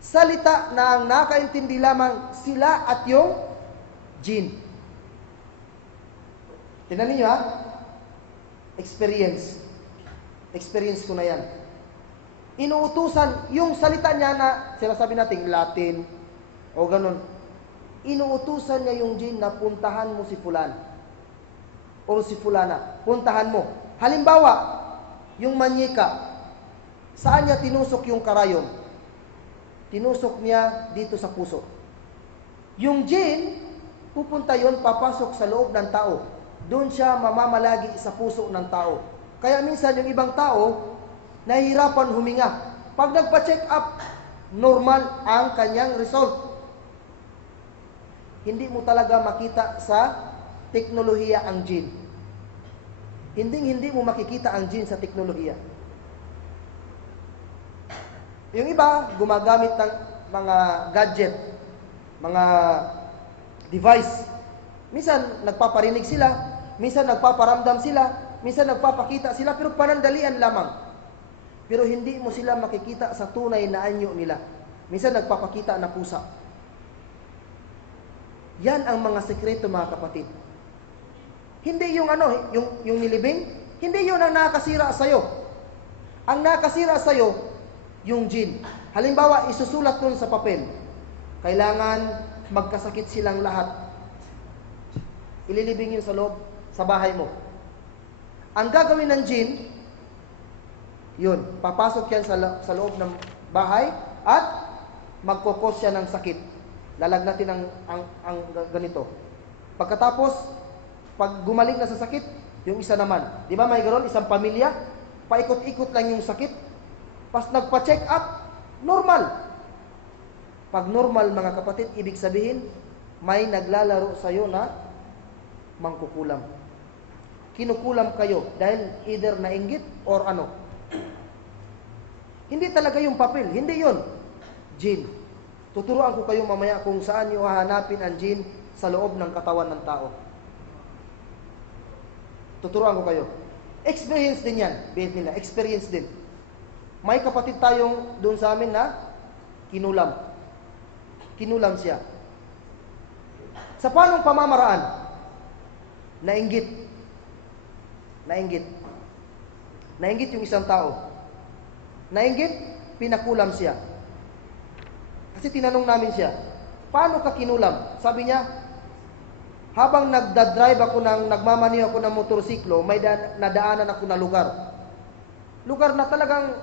Salita na ang nakaintindi lamang sila at yung jinn. Tingnan niyo ha? Experience. Experience ko na yan. Inuutusan, yung salita niya na, sinasabi natin, Latin, o ganun. Inuutusan niya yung jinn na puntahan mo si fulan. O si fulana. Puntahan mo. Halimbawa, yung manyika, saan niya tinusok yung karayom? Tinusok niya dito sa puso. Yung jinn, pupunta yon, papasok sa loob ng tao. Doon siya mamamalagi sa puso ng tao. Kaya minsan yung ibang tao, nahihirapan huminga. Pag nagpa-check up, normal ang kanyang result. Hindi mo talaga makita sa teknolohiya ang jinn. Hindi mo makikita ang jinn sa teknolohiya. Yung iba, gumagamit ng mga gadget, mga device. Minsan, nagpaparinig sila. Minsan, nagpaparamdam sila. Minsan, nagpapakita sila. Pero panandalian lamang. Pero hindi mo sila makikita sa tunay na anyo nila. Minsan nagpapakita na pusa. Yan ang mga sekreto, mga kapatid. Hindi yung yung nilibing, hindi yun ang nakasira sa'yo. Ang nakasira sa'yo, yung jinn. Halimbawa, isusulat dun sa papel. Kailangan magkasakit silang lahat. Ililibing yun sa loob, sa bahay mo. Ang gagawin ng jinn, yun, papasok yan sa loob ng bahay at magkukos siya ng sakit. Lalagnatin ang ganito. Pagkatapos, pag gumaling na sa sakit, yung isa naman. Di ba may ganoon? Isang pamilya, paikot-ikot lang yung sakit. Pas nagpa-check up, normal. Pag normal, mga kapatid, ibig sabihin, may naglalaro sa'yo na mangkukulam. Kinukulam kayo dahil either nainggit or ano. Hindi talaga yung papel, hindi yun. Jinn. Tuturuan ko kayo mamaya kung saan nyo hahanapin ang jinn sa loob ng katawan ng tao. Tuturuan ko kayo. Experience din yan, bihit nila. Experience din. May kapatid tayong doon sa amin na kinulam. Kinulam siya. Sa paanong pamamaraan? Nainggit. Nainggit. Nainggit yung isang tao. Nainggit, pinakulam siya. Kasi tinanong namin siya, paano ka kinulam? Sabi niya, habang nagdadrive ako nagmamaniho ako ng motorsiklo, may nadaanan ako na lugar. Lugar na talagang,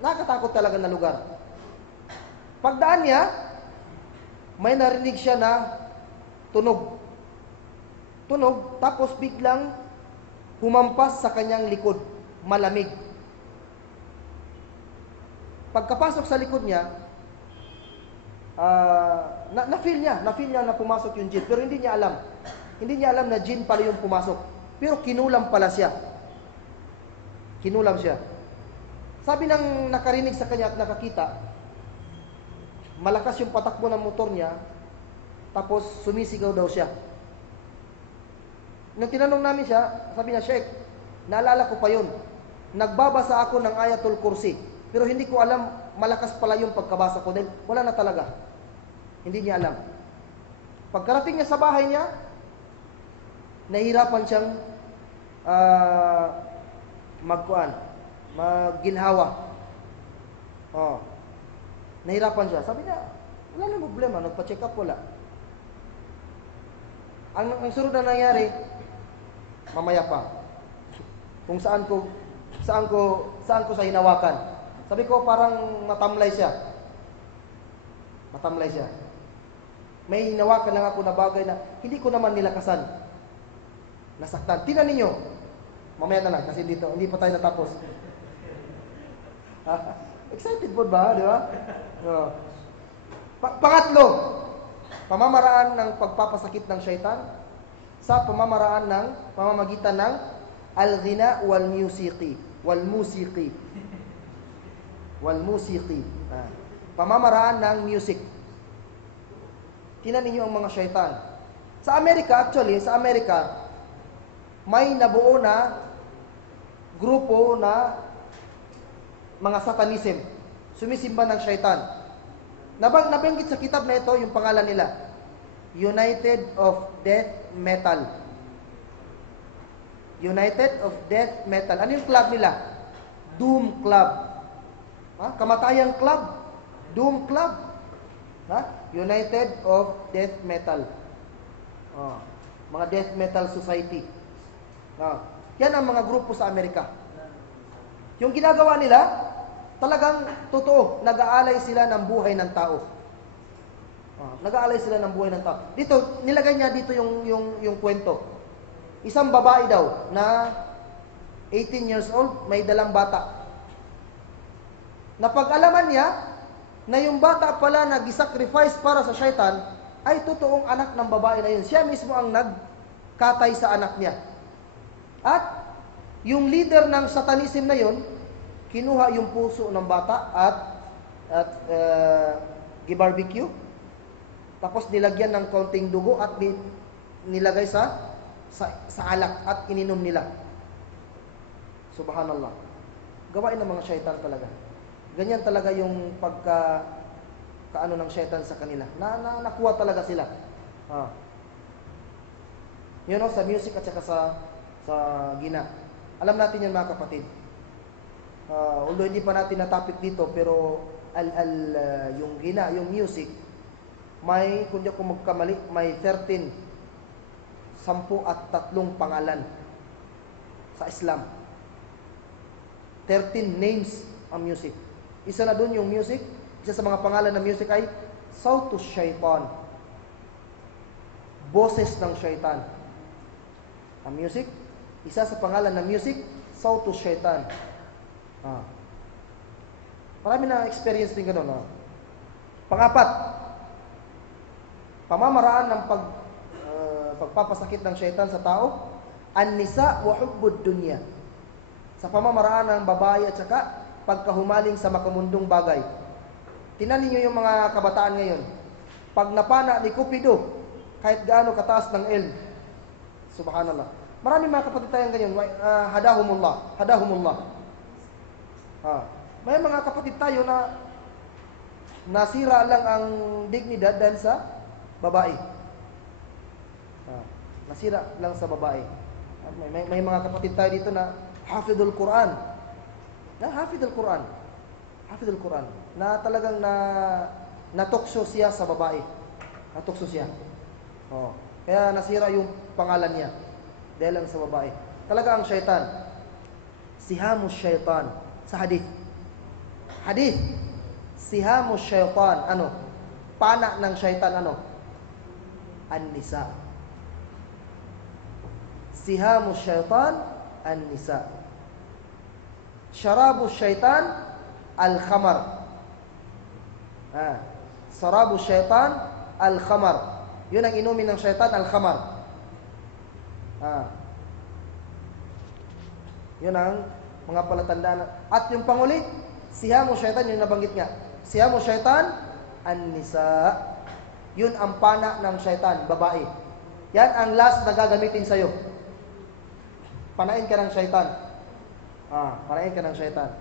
nakatakot talaga na lugar. Pagdaan niya, may narinig siya na tunog. Tunog, tapos biglang humampas sa kanyang likod, malamig. Pagkapasok sa likod niya, na-feel niya na pumasok yung jinn. Pero hindi niya alam. Hindi niya alam na jinn pala yung pumasok. Pero kinulam pala siya. Kinulam siya. Sabi ng nakarinig sa kanya at nakakita, malakas yung patakbo ng motor niya, tapos sumisigaw daw siya. Nung tinanong namin siya, sabi niya, Sheikh, naalala ko pa yun. Nagbabasa ako ng Ayatul Kursi. Pero hindi ko alam, malakas pala yung pagkabasa ko dahil wala na talaga. Hindi niya alam. Pagkarating niya sa bahay niya, nahirapan siyang magginhawa. Oh. Nahirapan siya. Sabi niya, wala na problema, nagpa-check up, wala. Ang sunod na nangyari, mamaya pa. Kung saan ko sa hinawakan. Sabi ko, parang matamlay siya. Matamlay siya. May hinawakan lang ako na bagay na hindi ko naman nilakasan. Nasaktan. Tingnan ninyo. Mamaya na lang kasi dito, hindi pa tayo natapos. Excited po ba? Di ba? Pangatlo, pamamaraan ng pagpapasakit ng syaitan sa pamamagitan ng al-ghina wal-musiqi. Pamamaraan ng music. Tingnan ninyo ang mga syaitan. Sa Amerika, may nabuo na grupo na mga satanism, sumisimba ng syaitan. Nabanggit sa kitab na ito yung pangalan nila, United of Death Metal. United of Death Metal. Ano yung club nila? Doom Club. Kamatayang club? Doom Club. United of Death Metal. Mga Death Metal Society. Yan ang mga grupo sa Amerika. Yung ginagawa nila, talagang totoo, nag-aalay sila ng buhay ng tao. Nag-aalay sila ng buhay ng tao. Dito, nilagay niya dito yung kwento. Isang babae daw na 18 years old, may dalang bata. Napag-alaman niya na yung bata pala nag-sacrifice para sa syaitan ay totoong anak ng babae na yun. Siya mismo ang nagkatay sa anak niya. At yung leader ng satanism na yun, kinuha yung puso ng bata at gibarbecue. Tapos nilagyan ng kaunting dugo at nilagay sa alak at ininom nila. Subhanallah. Gawain ng mga syaitan talaga. Ganyan talaga yung kaano ng syaitan sa kanila. Nakuha talaga sila. Yun o, sa music at saka sa gina. Alam natin yan mga kapatid. Although hindi pa natin na-topic dito, pero yung gina, yung music, may, kung di ako magkamali, may 13, 13 pangalan sa Islam. 13 names ang music. Isa na doon yung music, isa sa mga pangalan ng music ay Sautus Shaitan. Boses ng Shaitan. Ang music, isa sa pangalan ng music, Sautus Shaitan. Marami na experience din ganun. Pangapat, pamamaraan ng pagpapasakit ng syaitan sa tao, an-nisa wa hubbud dunya. Sa pamamaraan ng babae at saka pagkahumaling sa makamundong bagay. Tingnan niyo yung mga kabataan ngayon. Pag napana ni Cupido, kahit gaano kataas ng elm, subhanallah. Maraming mga kapatid tayong ganyan, hadahumullah. May mga kapatid tayo na nasira lang ang dignidad dahil sa babae. Nasira lang sa babae. May mga kapatid tayo dito na hafidul Quran. Hafidul Quran. Na talagang natukso siya sa babae. Natukso siya. Kaya nasira yung pangalan niya dahil lang sa babae. Talaga ang syaitan. Sihamus syaitan sa hadith. Sihamus syaitan, ano? Pana ng syaitan, ano? An-nisa. Sihamus syaitan, an-nisa. Syarabus syaitan, al-khamar. Sarabus syaitan, al-khamar. Yun ang inumin ng syaitan, al-khamar. Yun ang mga palatandaan. At yung panguli, sihamus syaitan, yung nabanggit nga. Sihamus syaitan, an-nisa. Yun ang pana ng syaitan, babae. Yan ang last na gagamitin sa'yo. Panain ka ng syaitan. Panain ka ng syaitan.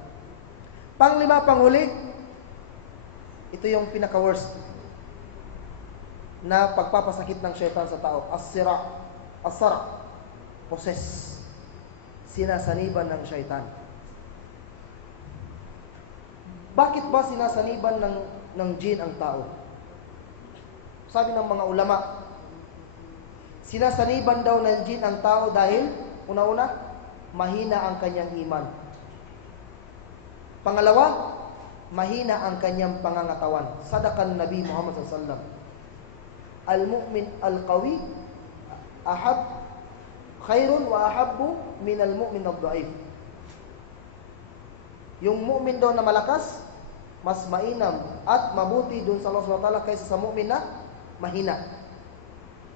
Panglima, panghuli, ito yung pinaka-worst na pagpapasakit ng syaitan sa tao. As-sara. Possess. Sinasaniban ng syaitan. Bakit ba sinasaniban ng jin ang tao? Sabi ng mga ulama, sinasaniban daw ng jin ang tao dahil, una-una, mahina ang kanyang iman. Pangalawa, mahina ang kanyang pangangatawan. Sadakan Nabi Muhammad SAW. Al-mu'min al-qawi khairun wa ahabbu min al-mu'min ad-da'if. Yung mu'min daw na malakas, mas mainam at mabuti dun sa Allah SWT kaysa sa mu'min na mahina.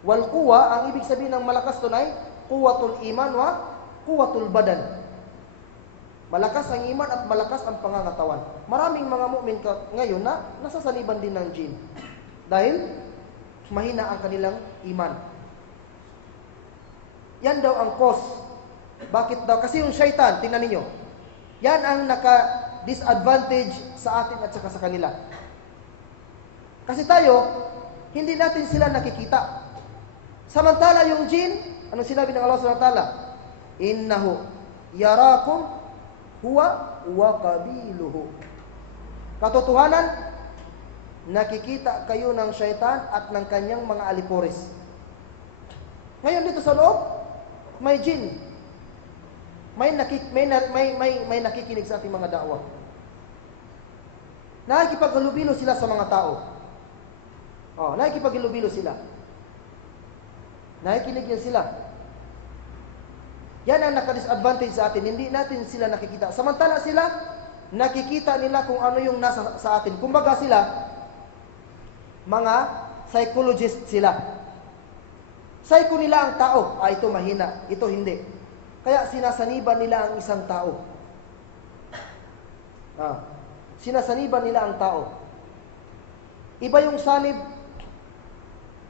Wal quwa, ang ibig sabihin ng malakas doon ay quwwatul iman wa quwwatul badan. Malakas ang iman at malakas ang pangangatawan. Maraming mga mu'min ngayon na nasasaniban din ng jin dahil mahina ang kanilang iman. Yan daw ang cause Bakit daw? Kasi yung shaitan, tingnan ninyo, yan ang naka-disadvantage sa atin at saka sa kanila. Kasi tayo, hindi natin sila nakikita. Samantala yung jin, ano sinabi ng Allah subhanahu wa ta'ala? Innahu yarakum huwa wa qabiluhu. Katotohanan, nakikita kayo ng syaitan at ng kanyang mga aliporis. Ngayon dito sa loob, may jin. May nakikinig sa ating mga da'wah. Nakikipaghalubilo sila sa mga tao. Nakikipaghalubilo sila. Nakikinig yan sila. Yan ang naka-disadvantage sa atin. Hindi natin sila nakikita. Samantala sila, nakikita nila kung ano yung nasa sa atin. Kumbaga sila, mga psychologist sila. Psycho nila ang tao. Ito mahina, ito hindi. Kaya sinasaniban nila ang isang tao. Sinasaniban nila ang tao. Iba yung sanib,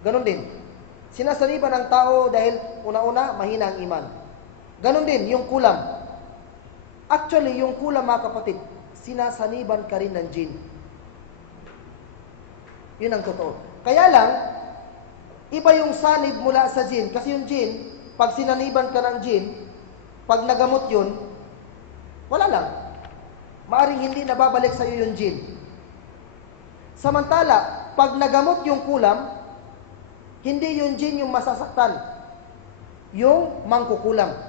ganun din. Sinasaniban ang tao dahil una-una, mahina ang iman. Ganun din, yung kulam. Actually, yung kulam mga kapatid, sinasaniban ka rin ng jin. Yun ang totoo. Kaya lang, iba yung sanib mula sa jin. Kasi yung jin, pag sinaniban ka ng jin, pag nagamot yun, wala lang. Maaring hindi nababalik sa iyo yung jin. Samantala, pag nagamot yung kulam, hindi yung jin yung masasaktan. Yung mangkukulam.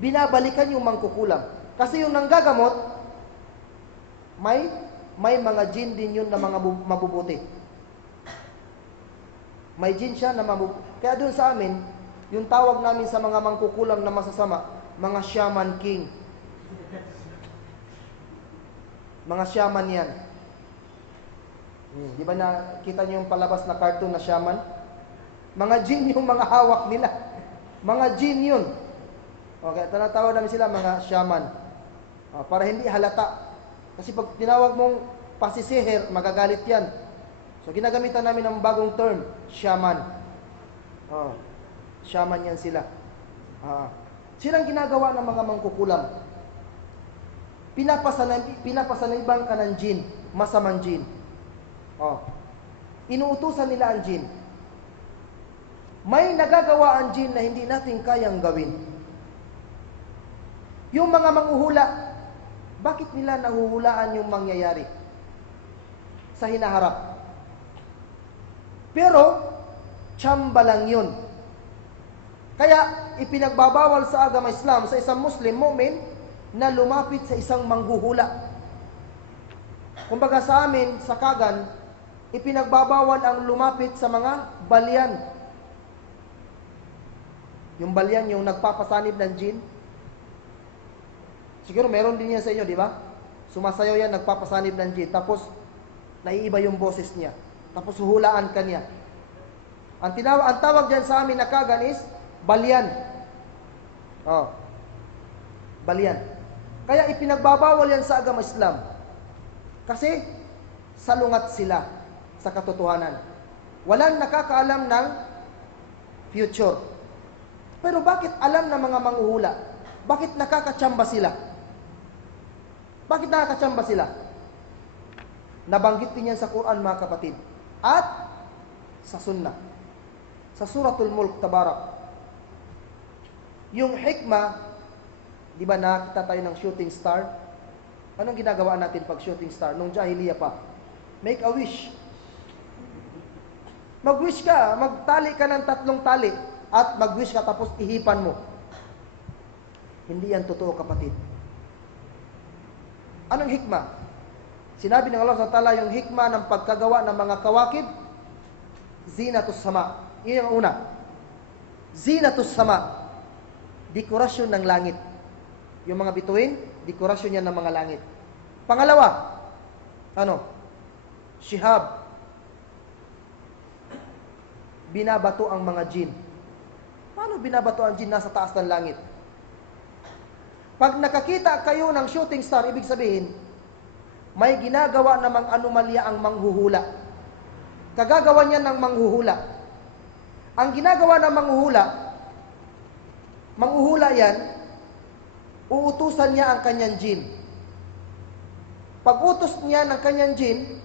Binabalikan yung mangkukulam. Kasi yung nanggagamot, may mga jin din yun na mga mabubuti. May jin siya na mabubuti. Kaya doon sa amin, yung tawag namin sa mga mangkukulam na masasama, mga shaman king. Mga shaman yan. Di ba nakita niyo yung palabas na cartoon na shaman? Mga jin yung mga hawak nila. Mga jin yun. Okay, tinatawag namin sila mga shaman. Para hindi halata. Kasi pag tinawag mong pasisihir, magagalit yan. So ginagamitan namin ng bagong term, shaman. Shaman yan sila. Silang ginagawa ng mga mangkukulam. Pinapasaniban ka ng jin, masamang jin. Inuutusan nila ang jin. May nagagawa ang jin na hindi natin kayang gawin. Yung mga manghuhula, bakit nila nahuhulaan yung mangyayari sa hinaharap? Pero, tsamba lang yun. Kaya, ipinagbabawal sa agama Islam sa isang Muslim mu'min na lumapit sa isang manghuhula. Kumbaga sa amin, sa Kagan, ipinagbabawal ang lumapit sa mga balyan. Yung balyan, yung nagpapasanib ng jin. Siguro meron din yan sa inyo, di ba? Sumasayaw yan, nagpapasanib ng jin. Tapos, naiiba yung boses niya. Tapos, huhulaan ka niya. Ang tawag dyan sa amin na Kagan is, balyan. Balyan. Kaya ipinagbabawal yan sa agama Islam. Kasi, salungat sila sa katotohanan. Walang nakakaalam ng future. Pero bakit alam ng mga manghuhula? Bakit nakakatsamba sila? Bakit nakakatsamba sila? Nabanggit din yan sa Quran, mga kapatid. At sa Sunnah. Sa Suratul Mulk, Tabarak. Yung hikmah, di ba nakita tayo ng shooting star? Anong ginagawa natin pag shooting star? Nung Jahiliya pa. Make a wish. Mag-wish ka, magtali ka ng 3 tali at mag-wish ka tapos ihipan mo. Hindi yan totoo, kapatid. Anong hikmah? Sinabi ng Allah SWT yung hikmah ng pagkagawa ng mga kawakib, zinatus sama. Iyon ang una. Zinatus sama. Dekorasyon ng langit. Yung mga bituin, dekorasyon yan ng mga langit. Pangalawa, Shihab. Binabato ang mga jin. Paano binabato ang jin? Nasa taas ng langit. Pag nakakita kayo ng shooting star, ibig sabihin, may ginagawa namang anomalya ang manghuhula. Kagagawa niya ng manghuhula. Ang ginagawa ng manghuhula, Manghuhula yan, uutusan niya ang kanyang jin. Pag utos niya ng kanyang jin,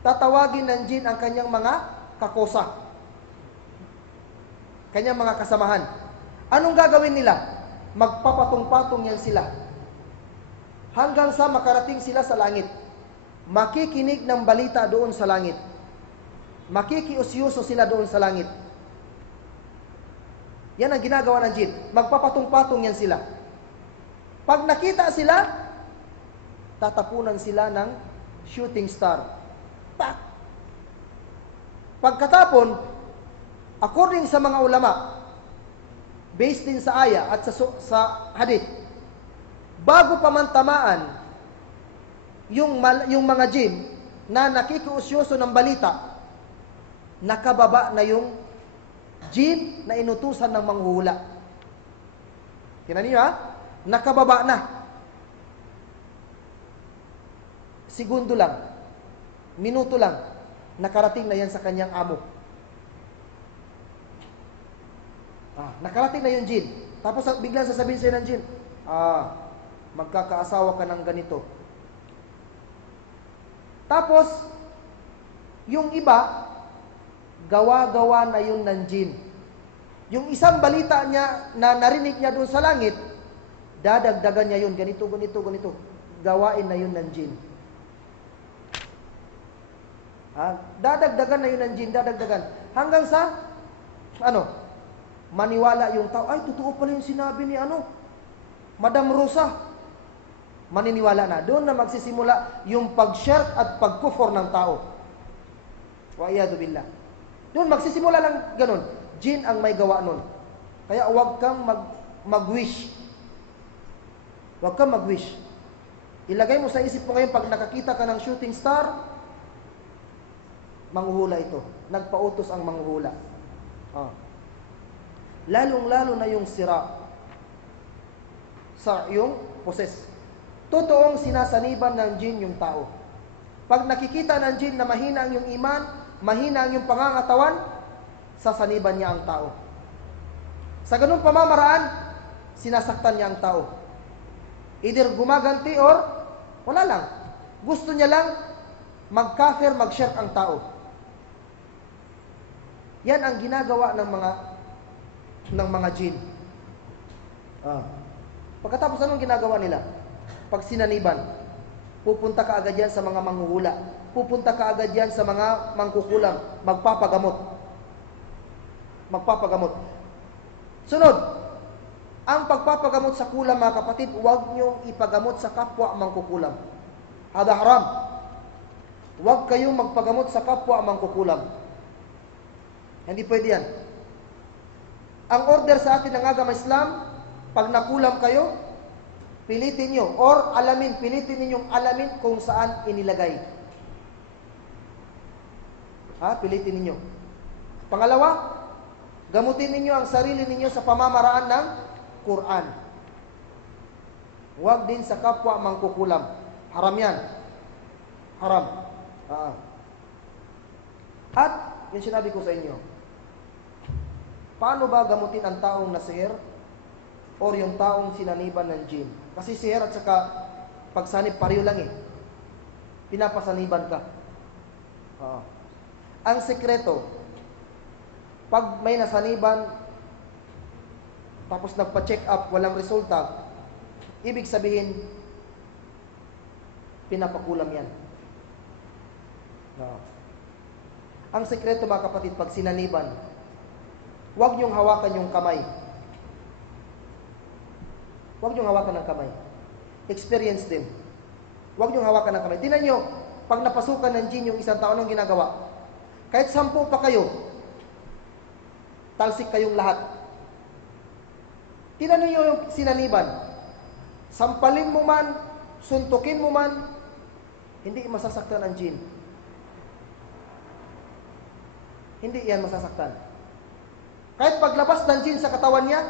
tatawagin ng jin ang kanyang mga kakosa, kanyang mga kasamahan. Anong gagawin nila? Magpapatong-patong yan sila. Hanggang sa makarating sila sa langit. Makikinig ng balita doon sa langit. Makikiusyuso sila doon sa langit. Yan ang ginagawa ng jin. Magpapatong-patong yan sila. Pag nakita sila, tatapunan sila ng shooting star. Tak! Pagkatapon, according sa mga ulama, based din sa aya at sa hadith, bago pa man tamaan yung mga jin na nakikiusyoso ng balita, nakababa na yung jin na inutusan ng manghuhula. Tingnan niyo ha? Nakababa na. Segundo lang, minuto lang, nakarating na yan sa kanyang amo. Nakarating na yung jin. Tapos biglang sasabihin sa'yo ng jin, magkakaasawa ka ng ganito. Tapos, yung iba, gawa-gawa na yun ng jin. Yung isang balita niya na narinig niya doon sa langit, dadagdagan niya yun, ganito, ganito, ganito. Gawain na yun ng jin. Dadagdagan na yun ng jin, dadagdagan. Hanggang sa, maniwala yung tao, ay, totoo pala yung sinabi ni Madam Rosa. Maniniwala na. Doon na magsisimula yung pag-shirk at pag-kufur ng tao. Wa iyadu billah. Doon magsisimula lang ganun. Jin ang may gawa nun. Kaya huwag kang mag-wish. Huwag kang mag-wish. Ilagay mo sa isip mo ngayon, pag nakakita ka ng shooting star, manghuhula ito. Nagpautos ang manghuhula. Lalong-lalo na yung sira sa yung poses. Totoong sinasaniban ng jin yung tao. Pag nakikita ng jin na mahina ang yung iman, mahina ang yung pangangatawan, sasaniban niya ang tao. Sa ganung pamamaraan, sinasaktan niya ang tao. Either gumaganti or wala lang. Gusto niya lang mag-kafir, mag-shirk ang tao. Yan ang ginagawa ng mga jin. Pagkatapos anong ginagawa nila? Pag sinaniban, pupunta ka agad yan sa mga manghuhula. Pupunta ka agad yan sa mga mangkukulam. Magpapagamot. Magpapagamot. Sunod, ang pagpapagamot sa kulam, mga kapatid, huwag niyong ipagamot sa kapwa mangkukulam. Hada haram. Huwag kayong magpagamot sa kapwa mangkukulam. Hindi pwede yan. Ang order sa atin ng agama Islam, pag nakulam kayo, pilitin nyo, or pilitin ninyong alamin kung saan inilagay. Pilitin ninyo. Pangalawa, gamutin ninyo ang sarili ninyo sa pamamaraan ng Quran. Huwag din sa kapwa mangkukulam. Haram yan. Haram. At, yung sinabi ko sa inyo, paano ba gamutin ang taong nasihir or yung taong sinaniban ng jin? Kasi sihir at saka pagsanib pareho lang Pinapasaniban ka. Ang sekreto, pag may nasaniban, tapos nagpa-check up, walang resulta, ibig sabihin, pinapakulam yan. Ang sekreto, mga kapatid, pag sinaniban, huwag niyong hawakan yung kamay. Huwag niyong hawakan ng kamay. Experience din. Huwag niyong hawakan ng kamay. Tingnan niyo, pag napasukan ng jin yung isang tao, anong ginagawa? Kahit 10 pa kayo, talsik kayong lahat. Tingnan niyo yung sinaniban. Sampalin mo man, suntukin mo man, hindi masasaktan ang jin. Hindi yan masasaktan. Kahit paglabas ng jin sa katawan niya,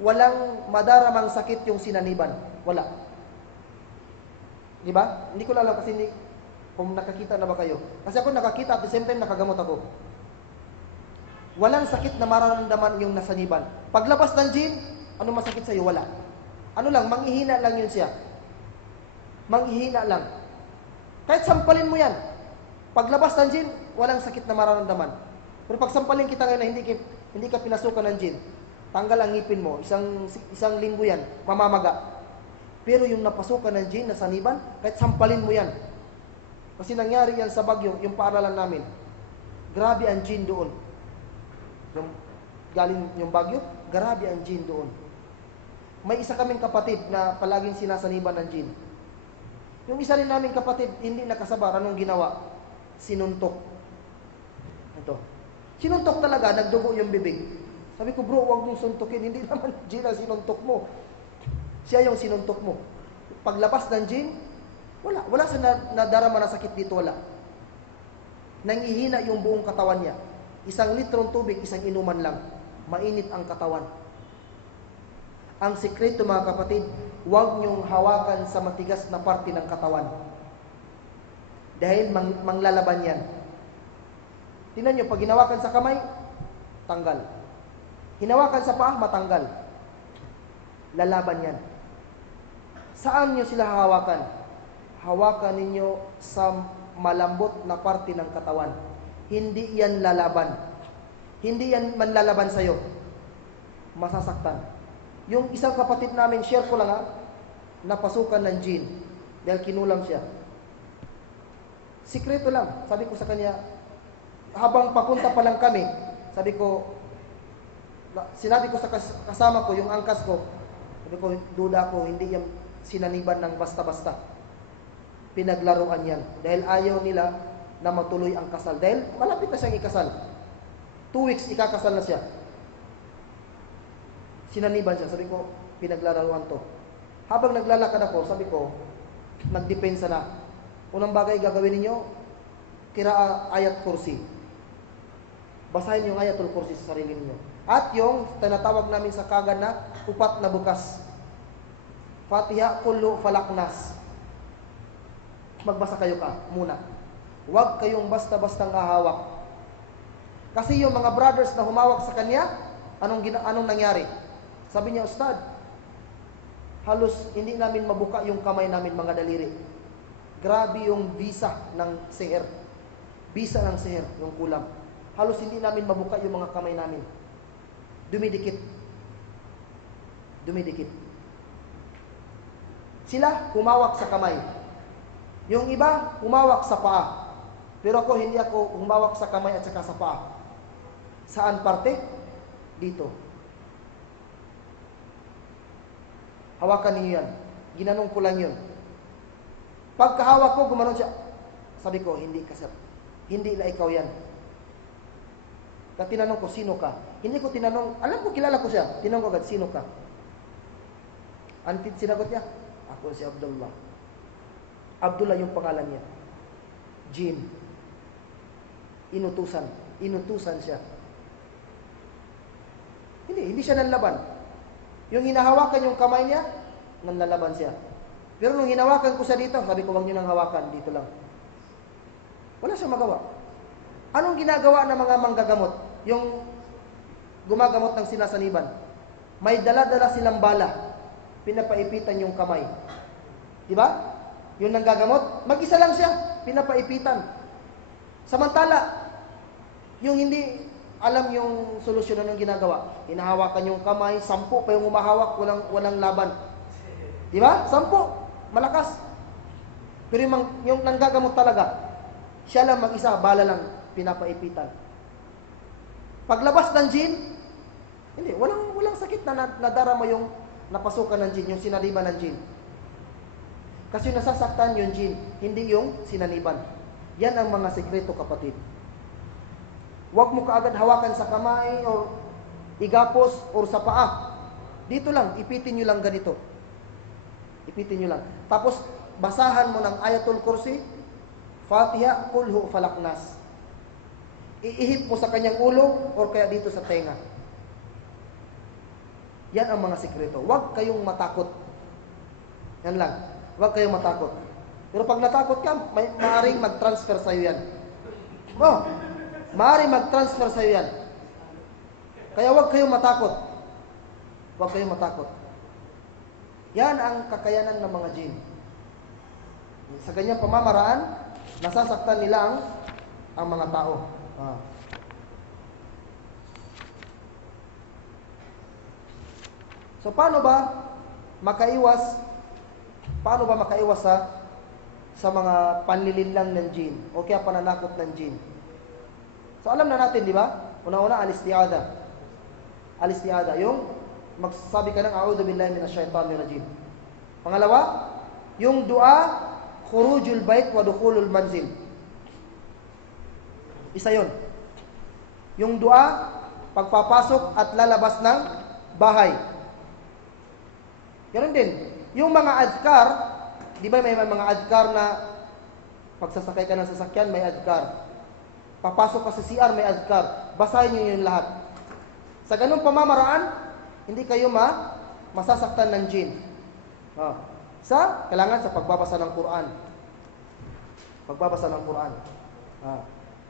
walang madaramang sakit yung sinaniban. Wala. Di ba? Hindi ko alam kasi kung nakakita na ba kayo. Kasi ako nakakita at the same time nakagamot ako. Walang sakit na mararamdaman yung nasaniban. Paglabas ng jin, ano masakit sa'yo? Wala. Ano lang, manghihina lang yun siya. Manghihina lang. Kahit sampalin mo yan. Paglabas ng jin, walang sakit na mararamdaman. Pero pag sampalin kita ngayon na hindi ka pinasukan ng jin, tanggal ang ngipin mo, isang linggo yan, mamamaga. Pero yung napasukan ng jin, nasaniban, kahit sampalin mo yan. Kasi nangyari yan sa Bagyo, yung paaralan namin. Grabe ang jin doon. Galing yung Bagyo, grabe ang jin doon. May isa kaming kapatid na palaging sinasaniban ng jin. Yung isa rin naming kapatid, hindi nakasabar. Anong ginawa? Sinuntok. Ito. Sinuntok talaga, nagdugo yung bibig. Sabi ko, bro, huwag mong suntukin. Hindi naman jin ang sinuntok mo. Siya yung sinuntok mo. Paglabas ng jin, wala. Wala sa nadarama na sakit dito, wala. Nangihina yung buong katawan niya. 1 litrong tubig, isang inuman lang. Mainit ang katawan. Ang sikreto mga kapatid, huwag niyong hawakan sa matigas na parte ng katawan. Dahil manglalaban yan. Tingnan niyo, pag hinawakan sa kamay, tanggal. Hinawakan sa paa, matanggal. Lalaban yan. Saan niyo sila hawakan? Hawakan ninyo sa malambot na parte ng katawan. Hindi yan lalaban. Hindi yan manlalaban sa'yo. Masasaktan. Yung isang kapatid namin, share ko lang napasukan ng jin. Dahil kinulam siya. Sikreto lang. Sabi ko sa kanya, habang papunta pa lang kami, sinabi ko sa kasama ko, yung angkas ko, sabi ko, duda ko, hindi yan sinaniban ng basta-basta. Pinaglaruan yan. Dahil ayaw nila na matuloy ang kasal. Dahil malapit na siyang ikasal. 2 weeks, ikakasal na siya. Sinaniban siya. Sabi ko, pinaglalaruan to. Habang naglalakad ako, sabi ko, nagdepensa na. Unang bagay gagawin ninyo, kira ayat kursi. Basahin yung ayatul kursi sa sarili ninyo. At yung tinatawag namin sa kagad na upat na bukas. Fatiha, kullu, falaknas. Magbasa kayo muna. Huwag kayong basta-bastang hahawak. Kasi yung mga brothers na humawak sa kanya, anong nangyari? Sabi niya, Ustad, halos hindi namin mabuka yung kamay namin, mga daliri. Grabe yung bisa ng seher. Bisa ng seher, yung kulam. Halos hindi namin mabuka yung mga kamay namin. Dumidikit. Dumidikit. Sila humawak sa kamay. Yung iba humawak sa paa. Pero ako, hindi ako humawak sa kamay at saka sa paa. Saan parte? Dito. Hawakan niyo yan. Ginanong ko lang yun. Pagkahawak ko, gumanon siya. Sabi ko, hindi ka sir. Hindi na ikaw yan. Tinanong ko, sino ka? Hindi ko tinanong, alam ko, kilala ko siya. Tinanong ko agad, sino ka? Antid sinagot niya, ako si Abdullah. Abdullah yung pangalan niya. Jin. Inutusan. Inutusan siya. Hindi siya nanlaban. Yung hinahawakan yung kamay niya, nanlalaban siya. Pero nung hinawakan ko siya dito, sabi ko, huwag niyo nang hawakan, dito lang. Wala siyang magawa. Anong ginagawa ng mga manggagamot? Yung gumagamot ng sinasaniban. May dala-dala silang bala. Pinapaipitan yung kamay. Diba? Yung nanggagamot, mag-isa lang siya. Pinapaipitan. Samantala, yung hindi alam yung solusyon ng ginagawa. Hinahawakan yung kamay, 10 pa yung umahawak, walang laban. Diba? 10. Malakas. Pero yung nanggagamot talaga, siya lang mag-isa, bala lang, pinapaipitan. Paglabas ng jin, hindi, walang sakit na nadarama yung napasukan ng jin, yung sinaniban ng jin. Kasi nasasaktan yung jin, hindi yung sinaniban. Yan ang mga sekreto, kapatid. Huwag mo kaagad hawakan sa kamay o igapos o sa paa. Dito lang, ipitin nyo lang ganito. Ipitin nyo lang. Tapos, basahan mo ng ayatul kursi, Fatiha, kulhu, falaknas. Iihip mo sa kanyang ulo o kaya dito sa tenga. Yan ang mga sikreto. Huwag kayong matakot. Yan lang. Huwag kayong matakot. Pero pag natakot ka, maaaring mag-transfer sa'yo yan. Maaaring mag-transfer sa'yo yan. Kaya huwag kayong matakot. Huwag kayong matakot. Yan ang kakayanan ng mga jin. Sa ganyang pamamaraan, nasasaktan nila ang mga tao. So paano ba makaiwas sa mga panlilinlang ng jin o kaya pananakot ng jin? So alam na natin, di ba? Una-una, al-isti'adha. Al-isti'adha, yung magsasabi ka ng a'udhu billahi minash shaitanir rajim. Pangalawa, yung dua, khurujul bait wa dukhulul manzil. Isa yun. Yung dua, pagpapasok at lalabas ng bahay. Ganun din. Yung mga adhkar, di ba may mga adhkar na pagsasakay ka ng sasakyan, may adhkar. Papasok ka sa CR, may adhkar. Basahin niyo yun lahat. Sa ganung pamamaraan, hindi kayo masasaktan ng jin. Kailangan sa pagbabasa ng Quran. Pagbabasa ng Quran.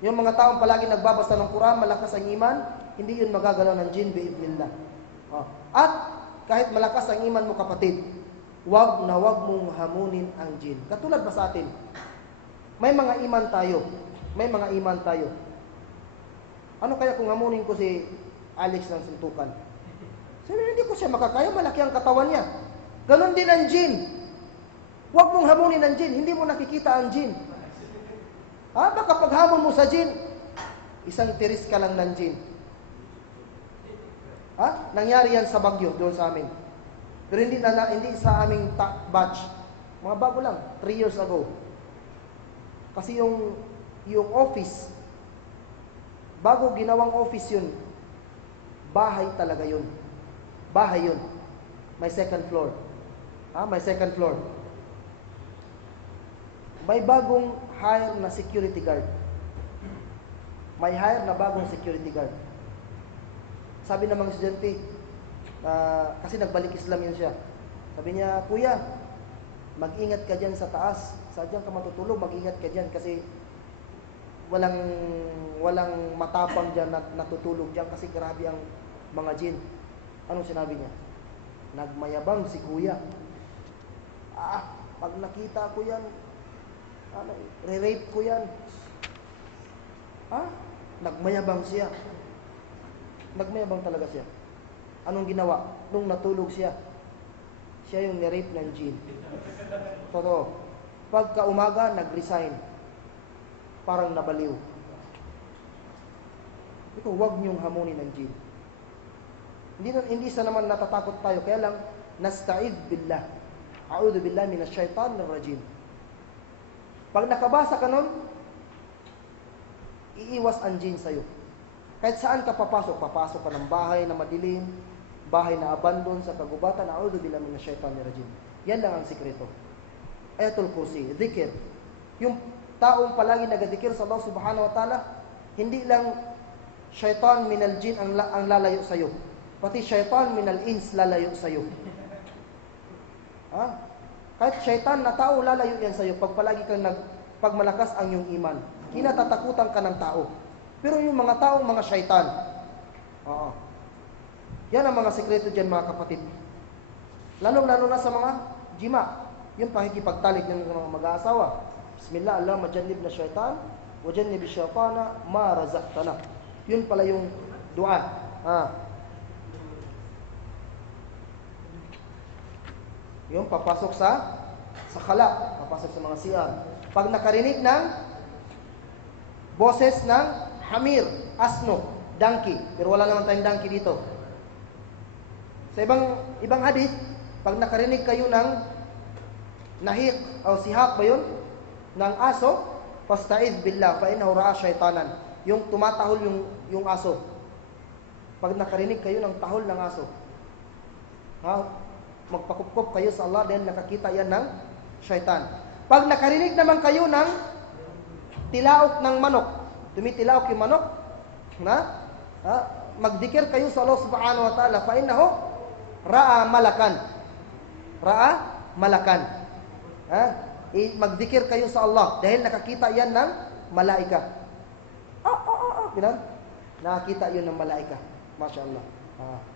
Yung mga taong palagi nagbabasa ng Quran, malakas ang iman, hindi yun magagalaw ng jin bi'idnillah. At kahit malakas ang iman mo, kapatid, wag mong hamunin ang jin. Katulad ba sa atin? May mga iman tayo. May mga iman tayo. Ano kaya kung hamunin ko si Alex ng suntukan? Sabi, hindi ko siya makakaya, malaki ang katawan niya. Ganon din ang jin. Huwag mong hamunin ang jin, hindi mo nakikita ang jin. Baka paghamon mo sa jin, isang tiris ka lang ng jin. Nangyari yan sa Baguio, doon sa amin. Pero hindi sa aming batch. Mga bago lang, 3 years ago. Kasi yung office, bago ginawang office yun, bahay talaga yun. Bahay yun. May second floor. May second floor. May bagong hire na security guard. May hire na bagong security guard. Sabi ng mga estudyante, kasi nagbalik Islam yun siya. Sabi niya, kuya, mag-ingat ka dyan sa taas. Sadyang ka matutulog, mag-ingat ka dyan kasi walang matapang dyan na natutulog dyan kasi grabe ang mga jin. Anong sinabi niya? Nagmayabang si kuya. Pag nakita ko yan, re-rape ko yan. Nagmayabang siya. Nagmayabang talaga siya. Anong ginawa? Nung natulog siya, siya yung ni-rape ng jin. Totoo. Pagka umaga, nag-resign. Parang nabaliw. Ito, huwag niyong hamunin ng jin. Hindi sa naman natatakot tayo, kaya lang, nasta'id billah. A'udhu billahi minash shaitanir rajim. Pag nakabasa ka nun, iiwas ang jin sa'yo. Kahit saan ka papasok ka ng bahay na madilim, bahay na abandon sa kagubatan, a'udhu billahi minash shaitanir rajim. Yan lang ang sikreto. Ayatul Kursi, dhikr. Yung taong palagi nagadikir sa Allah subhanahu wa ta'ala, hindi lang syaitan minal jin ang lalayo sa'yo. Pati syaitan minal ins lalayo sa'yo. Kahit syaitan na tao, lalayo yan sa'yo pag palagi kang pag malakas ang iyong iman. Kinatatakutan ka ng tao. Pero yung mga taong mga syaitan, yan ang mga sekreto dyan, mga kapatid. Lalo na sa mga jima. Yung pakikipagtalik ng mga mag-aasawa. Bismillah, Allah majannib na syaitan, wa jannib syaitana ma razaqtana. Yun pala yung dua. Yung papasok sa khala, papasok sa mga CR. Pag nakarinig ng boses ng hamir, asno, donkey, pero wala naman tayong donkey dito. Sa ibang hadith, pag nakarinig kayo ng nahik o sihak ba yun? Ng aso, fasta'id billah fa innahu ra'a syaitanan. Yung tumatahol yung aso. Pag nakarinig kayo ng tahol ng aso, magpakupkup kayo sa Allah dahil nakakita yan ng syaitan. Pag nakarinig naman kayo ng tilaok ng manok, tumitilaok yung manok, magdikir kayo sa Allah subhanahu wa ta'ala, fa innahu ra'a malakan. Ra'a malakan. Magdikir kayo sa Allah dahil nakakita yan ng malaika. Nakakita yun ng malaika. Masya Allah.